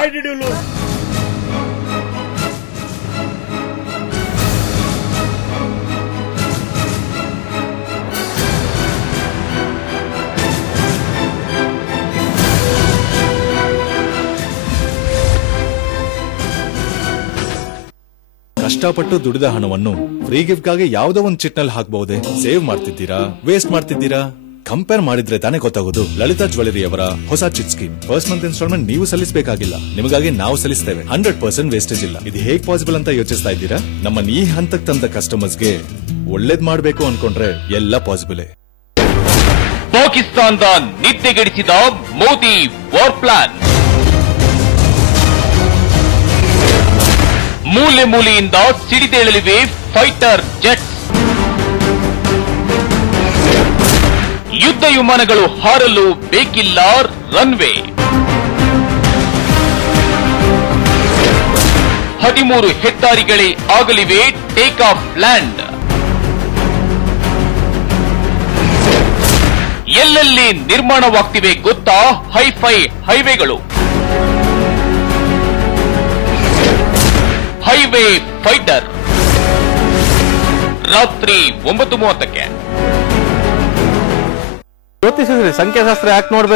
ಕಷ್ಟಪಟ್ಟು ದುಡಿದ ಹಣವನ್ನು ಫ್ರೀ ಗಿಫ್ಟ್ಗಾಗಿ ಯಾವುದೋ ಒಂದು ಚಿಟ್ನಲ್ಲಿ ಹಾಕಬಹುದೇ? ಸೇವ್ ಮಾಡ್ತಿದ್ದೀರಾ, ವೇಸ್ಟ್ ಮಾಡ್ತಿದ್ದೀರಾ? ಕಂಪೇರ್ ಮಾಡಿದ್ರೆ ತಾನೇ ಗೊತ್ತಾಗೋದು. ಲಲಿತಾ ಜ್ಯುವೆಲರಿಯವರ ಹೊಸ chit scheme. First month instalment ನೀವು ಸಲ್ಲಿಸಬೇಕಾಗಿಲ್ಲ, ನಿಮಗಾಗಿ ನಾವು ಸಲ್ಲಿಸ್ತೇವೆ. 100% ವೇಸ್ಟೇಜ್ ಇಲ್ಲ. ಇದು ಹೇಗ್ ಪಾಸಿಬಲ್ ಅಂತ ಯೋಚಿಸ್ತಾ ಇದ್ದೀರಾ? ನಮ್ಮನ್ನ ಈ ಹಂತಕ್ಕೆ ತಂದ ಕಸ್ಟಮರ್ಸ್ಗೆ ಒಳ್ಳೇದ್ ಮಾಡಬೇಕು ಅನ್ಕೊಂಡ್ರೆ ಎಲ್ಲ ಪಾಸಿಬಲ್. ಪಾಕಿಸ್ತಾನದ ನಿದ್ದೆಗೆಡಿಸಿದ ಮೋದಿ ವಾರ್ ಪ್ಲಾನ್. ಮೂಲೆ ಮೂಲೆಯಿಂದ ಸಿಡಿದೇಳಲಿವೆ ಫೈಟರ್ ಜೆಟ್ಸ್. ಯುದ್ಧ ವಿಮಾನಗಳು ಹಾರಲು ಬೇಕಿಲ್ಲ ರನ್ವೇ. 13 ಹೆದ್ದಾರಿಗಳೇ ಆಗಲಿವೆ ಟೇಕ್ ಆಫ್ ಲ್ಯಾಂಡ್. ಎಲ್ಲೆಲ್ಲಿ ನಿರ್ಮಾಣವಾಗ್ತಿವೆ ಗೊತ್ತಾ ಹೈಫೈ ಹೈವೇಗಳು. ಹೈವೇ ಫೈಟರ್ ರಾತ್ರಿ 9:30ಕ್ಕೆ. ಜ್ಯೋತಿಷಿದ್ರೆ ಸಂಖ್ಯಾಶಾಸ್ತ್ರ ಯಾಕೆ ನೋಡ್ಬೇಕು?